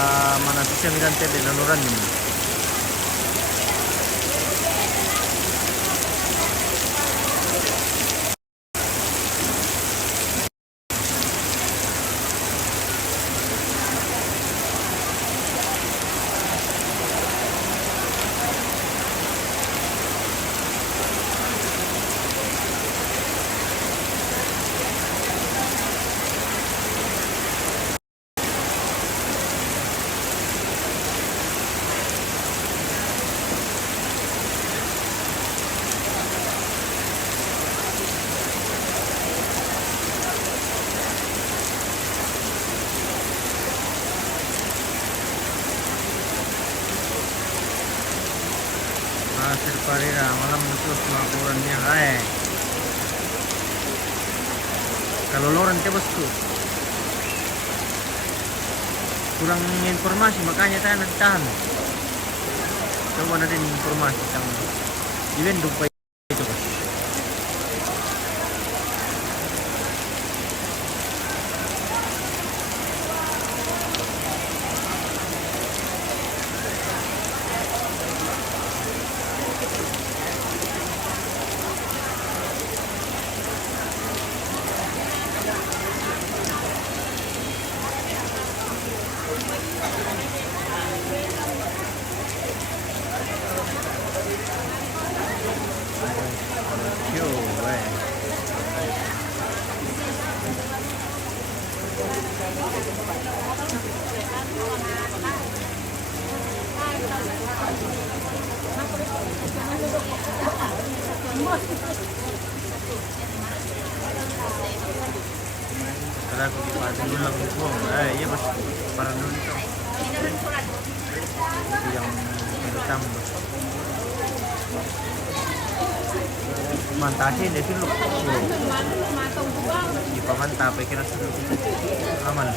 mana sih yang dan tele nanuran ini? Hasil parira malam mutus laporannya kalau loren tebas tuh kurang informasi makanya saya nanti tahan coba nanti informasi tentang event dupa itu Bos. Yo, Kalau aku dipakai dulu lang buang, iya Bos, para dulu itu. Itu yang utama Bos. Mantasin deh sih lu. Di pamantap kira seru. Aman.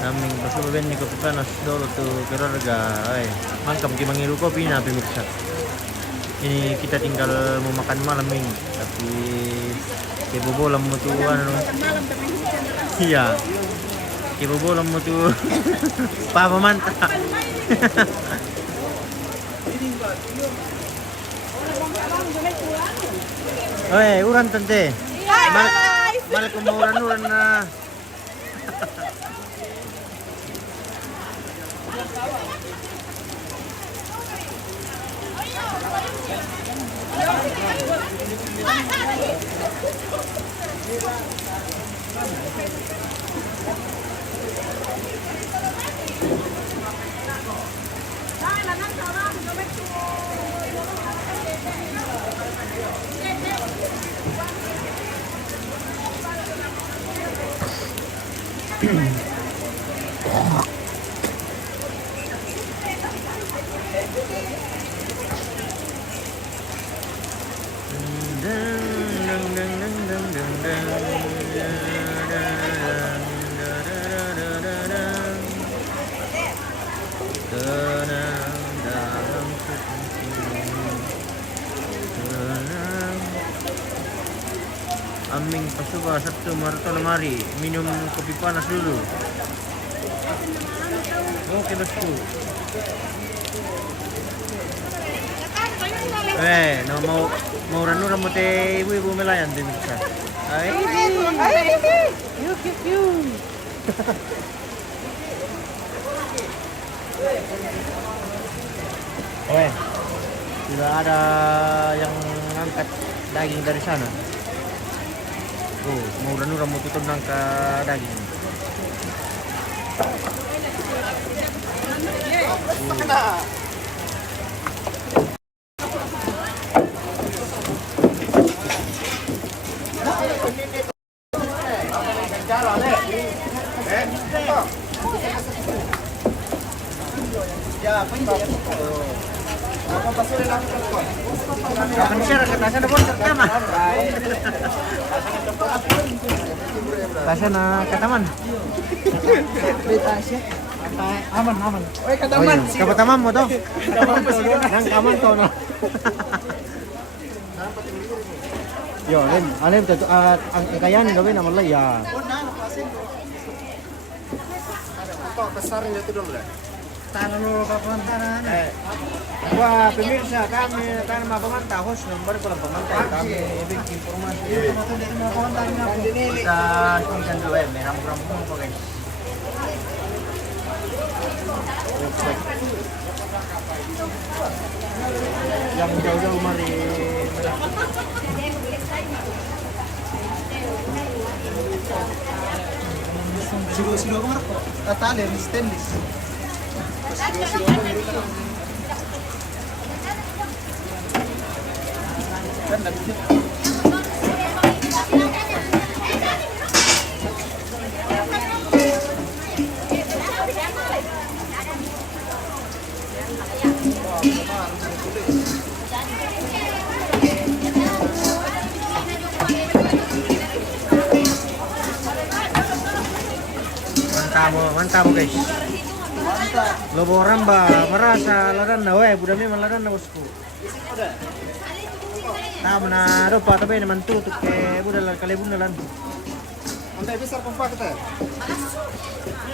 Naming pasubaben ni kopi panas dulu tuh keluarga, mangkam ki mangilu kopi na pemirsa. Ini kita tinggal mau makan malam ini, tapi kebobolan mau tuh anu. Iya, kebobolan mau tuh papa mantap. Uran tante. Balik uran na. Aming pasuba Sabtu Marto lemari minum kopi panas dulu. Oke bosku. No mau ranura mo te ibu melayan din bisa. Ay. Yuk. Sudah ada yang angkat daging dari sana. Oh, mau ranura mau tutup nangka daging. Kapan share ke Tasya pun pertama. Tasya na kataman. Tasya. Aman. Oi kataman. Kapataman mo to. Nang kaman to no. Yo, alim to ang kayanin gawin naman lang ya. Besarnya itu dong lah. Tangan lo kapantaran. Wah, pemirsa kami akan mapamantah host nomor kalau pemantau kami bikin informasi. Kita singkan dulu ya, merang-merang po guys. Yang jauh-jauh mari. Silo ko nga po. Tatali, stainless. Mantap guys. Lobo ramba merasa laran na we budami malaran na bosku. Tama na rupa tapi naman tutuk ke budal kalibun nalan. Antay besar pompa kita.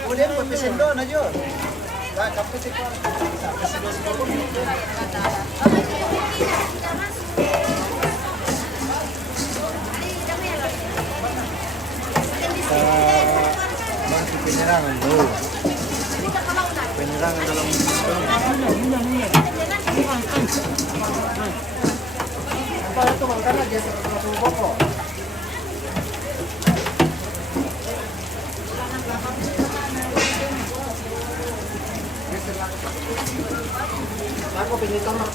Udah po pesendo na jo. Kapit ko. Masih penyerangan tuh. Penyerangan dalam Para to mangkana geser ke satu pokok. Aku pilih tomat.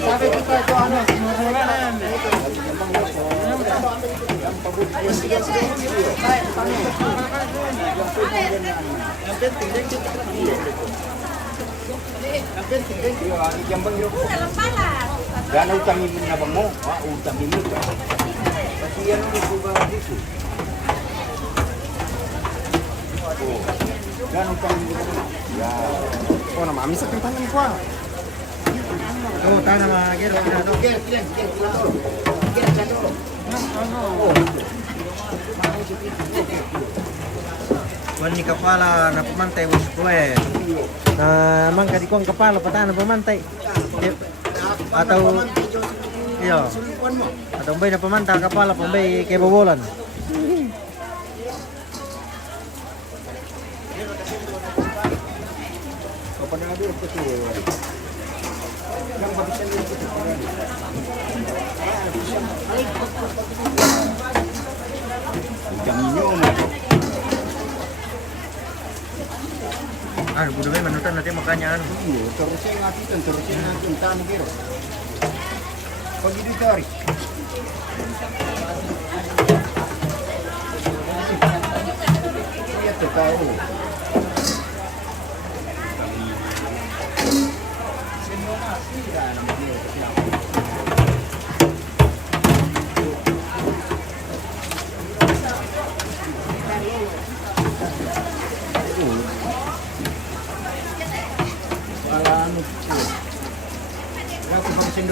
Sabi kita itu anak Gana utangin mo na ba mo? Utangin mo. Kasi yan ang ikuba dito. Gana utangin mo na ba? Yeah. Oh, nama amisa kan tangan ko. tuh tanah mah gero kita tuh. Wani kepala na pemantai bos kue. Nah, emang kadikuang kepala patah na pemantai. Atau iya. Atau mbay na pemantau kepala pembay kebobolan. Yang habisnya budaya manutan nanti makanya anu. Terusnya ngatikan, terusnya ngatikan kira. Pagi dicari. Lihat tuh tahu.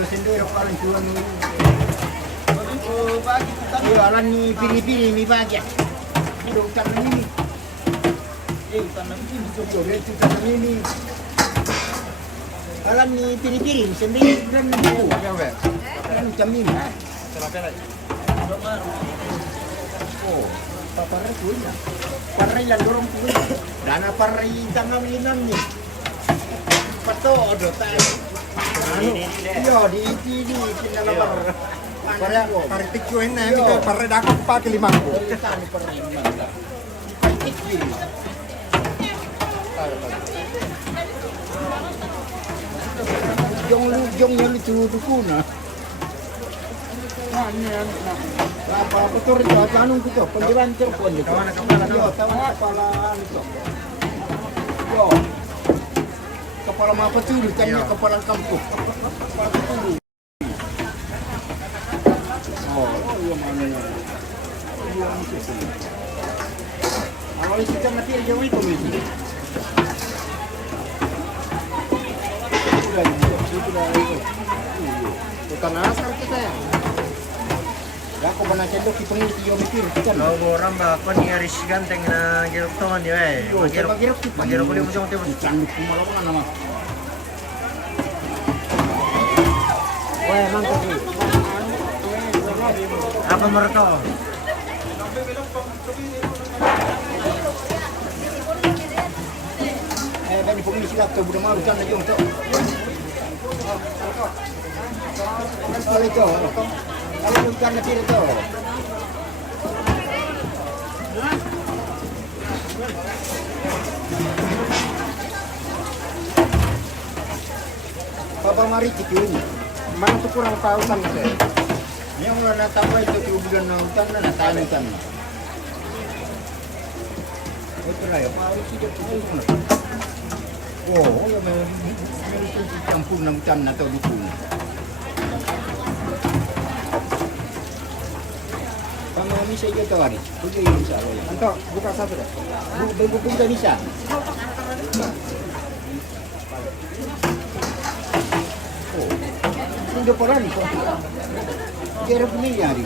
Sendiri paling tuan ni. Bagi kita alam ni pilih-pilih ni bagi. Ini utang ni. Utang ni cukup dia utang ni. Alam ni pilih-pilih sendiri dan tu. Kan macam ni. Oh, paparai tu ya. Paparai yang dorong tu. Dana paparai jangan minang ni. Pato ada tak. Iya di ini kita nomor. Pare tikjuin na kita pare dako pa ke 5. Jong yang itu na. Apa betul itu anung kita pendiran telepon itu. Tahu kepala itu. Yo. Kepala apa tu? Tanya kepala kampung. Oh, yang mana? Yang itu. Awal kita mati jauh itu mesti. Bukan asal kita. Ya, kau pernah cendok di pengisi yang mikir kita. Kalau orang bakon ni aris ganteng na jeruk toman dia. Magirok ko mo sa tebon. Canduk kumalo ka naman. Wah, mangkok ni. Apa merto? Bani pengisi laptop budak malu kan lagi untuk. Kalau itu, kalau bukan nanti itu. Papa mari cikin. Mana tu kurang tahu kan saya. Yang nak tahu itu kemudian nonton dan tanya kan. Itu lah ya, mari cikin. Oh, ya memang campur nonton atau dukung. Kamu bisa juga hari. Pergi bisa. Antok buka satu dah. Buku dah bisa. Sudah pernah ni. Kira punya hari.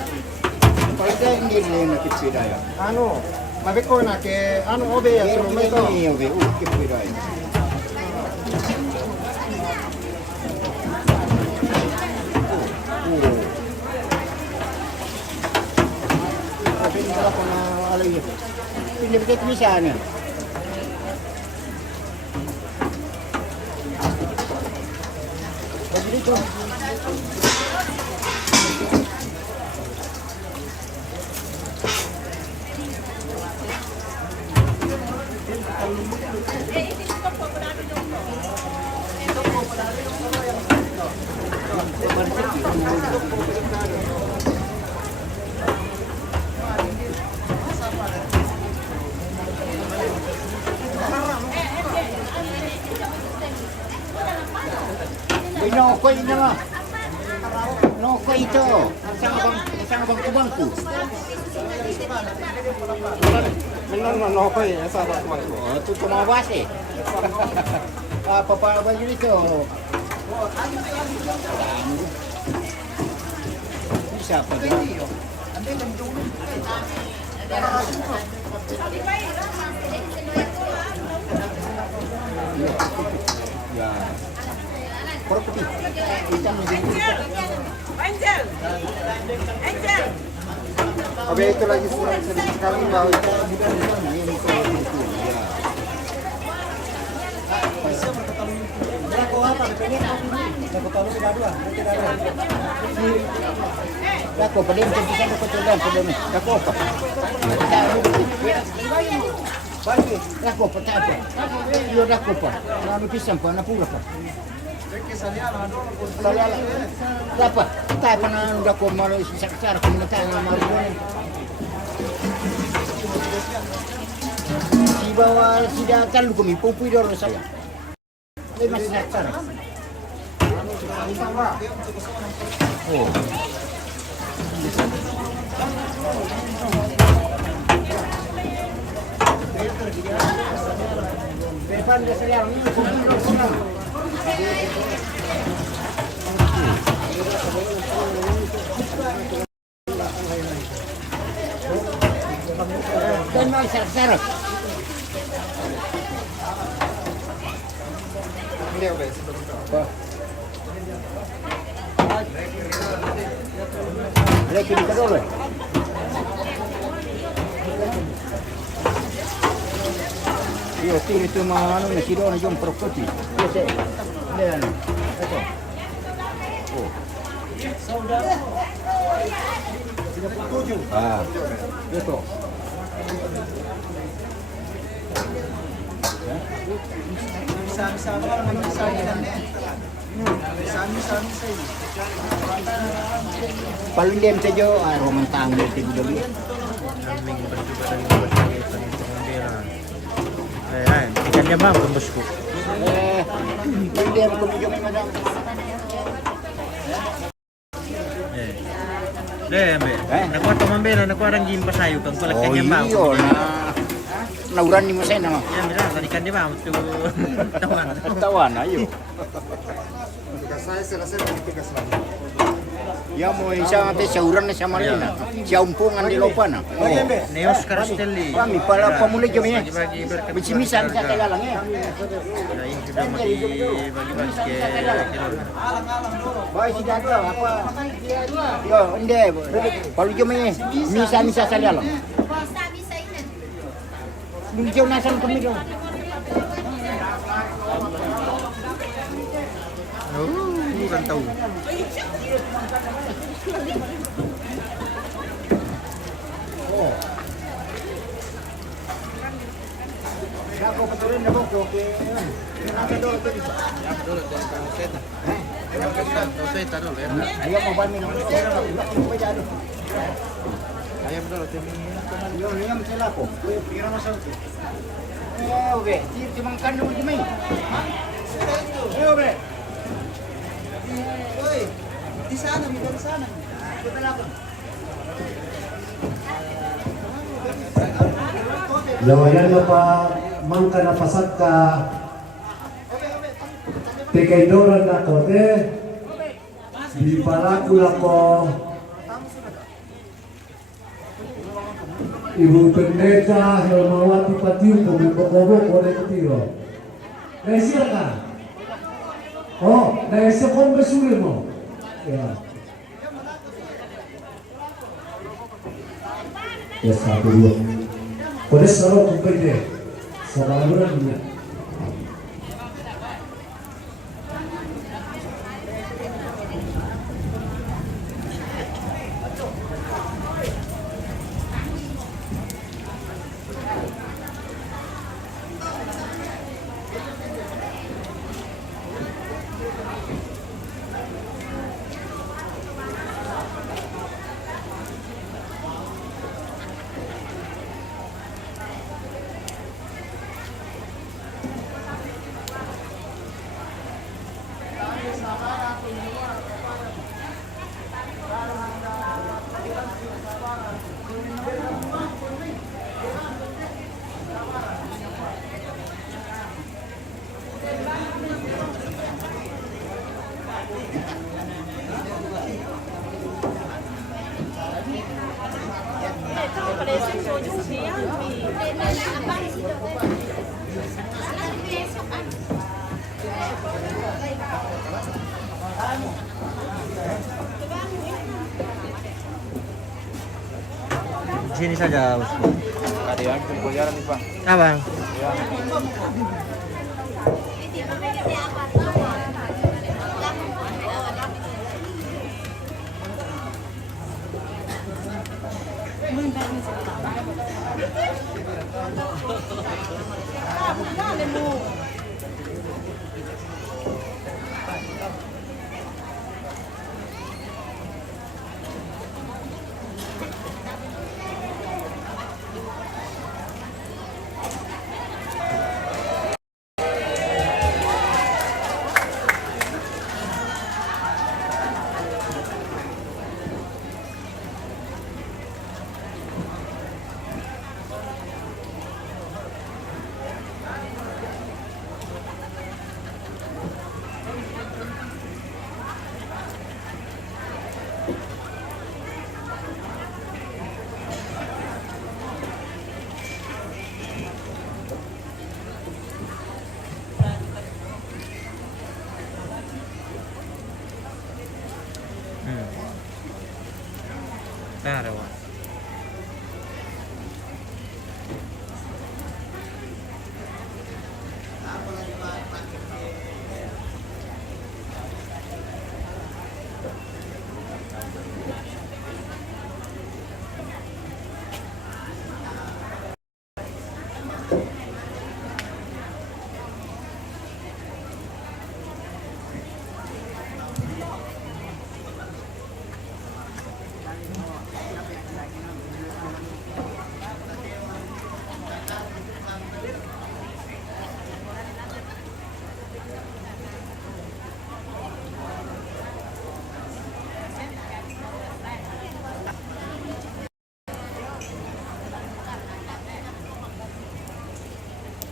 Kalau dah ini dia nak kepeda ya. Anu, mabeko na ke anu obe ya suruh Ini mereka. obe, kepeda ya. Tapi ini kalau kena alih itu. Ini betul bisa ni. Jadi tu. Noko ini mah. Noko itu. Sang bang kubangku. Benar mana apa ya sahabat mangku. Oh, itu cuma basi. Apa baju itu? Bisa apa dia? Ya. Properti. Kita Angel. Obe itu lagi sedikit sekali mau. Aku paling tentu saja ketulan sebelum ni. Aku apa? Balik, aku percaya. Iyo aku pa. Nanu pisang pa, napura pa. Saliala. Dapat. Tayo pa na ako malo isasakasara kung natay na marunan. Si bawah sida kan lu kami pupu dor saya. Ini masih sakar. Oh. Depan dia serial ni senang. Dan mau sakar. Lagi di kedua. Yo, tiri tu mana ni siro na jom prokoti. Yes, dan itu. Oh. Saudara. 37. Ah. Itu. Sama-sama orang paling diam saja, romentang dari dulu. Kambing berjuga dari berbagai ikan untuk membela. Ikan dia bang, bosku. Paling diam kami macam. Ambil. Nakuha to membela, nakuha orang gimpa sayo kang kulak kanya bang. Iyo na. Nauran ni mo sa nama. Ya, mira, ikan dia bang, tu tawan. Tawan, ayo. Ya mau isa ate sauran na sa Marina. Siya umpungan di Lopana. Oh, Neos Castelli. Kami pala pamuli kami. Bagi berkat. Bicimisan sa kagalang ya. Nah, ini sudah bagi ke Baik si dado apa? Yo, ende. Palu kami misa sa kagalang. Bigyan nasan kami do. Oh, kan tahu. Ako patuloy na po. Okay. Ayaw mo ba minum? Ayam dulu yo niya sila ko. Pira masal. Oke, cuma kandung gimai. Oke. Oi, di sana, di sana. Lawayan na pa, mangka na pasat ka, tikaidoran na kote, di palakula ko, Ibu pendeta Helmawati Patiu kumibokobo kore kutiro. Naisira ka? Oh, naisira kombe suri mo. Ya. Ya satu dua. Kode saro kumpede. Sabaluran niya. Sini saja, bosku. Kadian pembayaran nih, Pak. Abang. Terima kasih. Nah, ada Wak.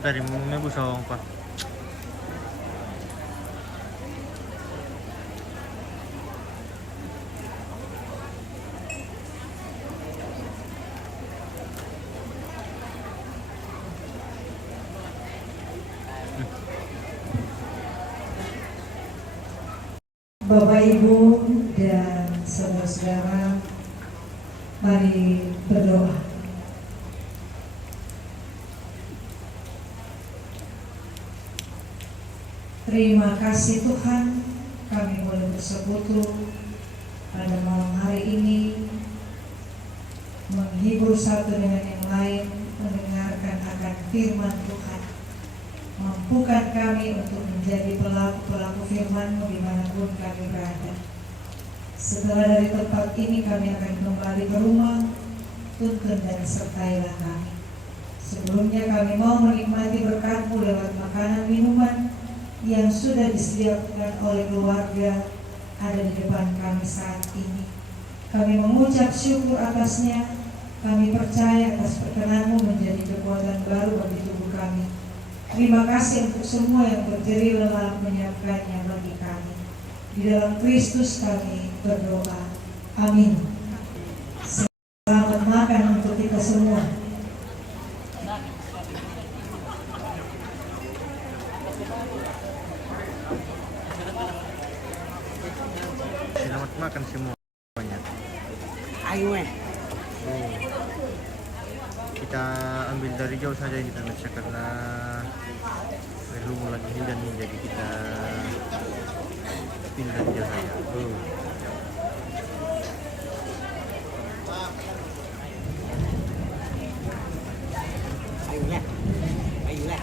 Dari may busawang pa. Bapak Ibu dan saudara-saudara, mari berdoa. Terima kasih Tuhan, kami boleh bersekutu pada malam hari ini, menghibur satu dengan yang lain, mendengarkan akan firman Tuhan. Mampukan kami untuk menjadi pelaku-pelaku firman-Mu dimanapun kami berada. Setelah dari tempat ini kami akan kembali ke rumah, tuntun dan sertailah kami. Sebelumnya kami mau menikmati berkat-Mu lewat makanan minuman yang sudah disediakan oleh keluarga ada di depan kami saat ini. Kami mengucap syukur atasnya. Kami percaya atas perkenan-Mu menjadi kekuatan baru bagi tubuh kami. Terima kasih untuk semua yang berjerih lelah menyiapkannya bagi kami. Di dalam Kristus kami berdoa. Amin. Selamat makan untuk kita semua. Selamat makan semuanya. Ayo Kita ambil dari jauh saja ini pemirsa karena belum lagi hujan nih, jadi kita pindah jauh saja. Ayolah.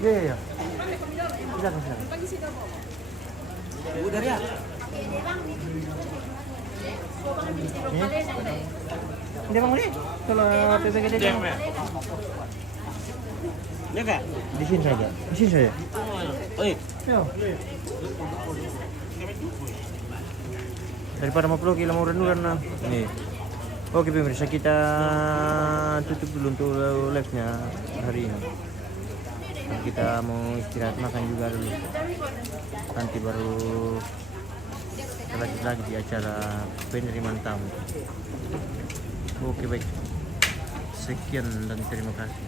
Iya. Iya. Silakan. Udah ya. Hindi bang ulit? Kalau PPKD dyan. Jaga. Di sini saja. Oi. Yo. Daripada mau pergi lama uran na. Nih. Oke pemirsa, kita tutup dulu untuk live-nya hari ini. Kita mau istirahat makan juga dulu. Nanti baru lanjut lagi di acara penerimaan tamu. Oke baik. Sekian dan terima kasih.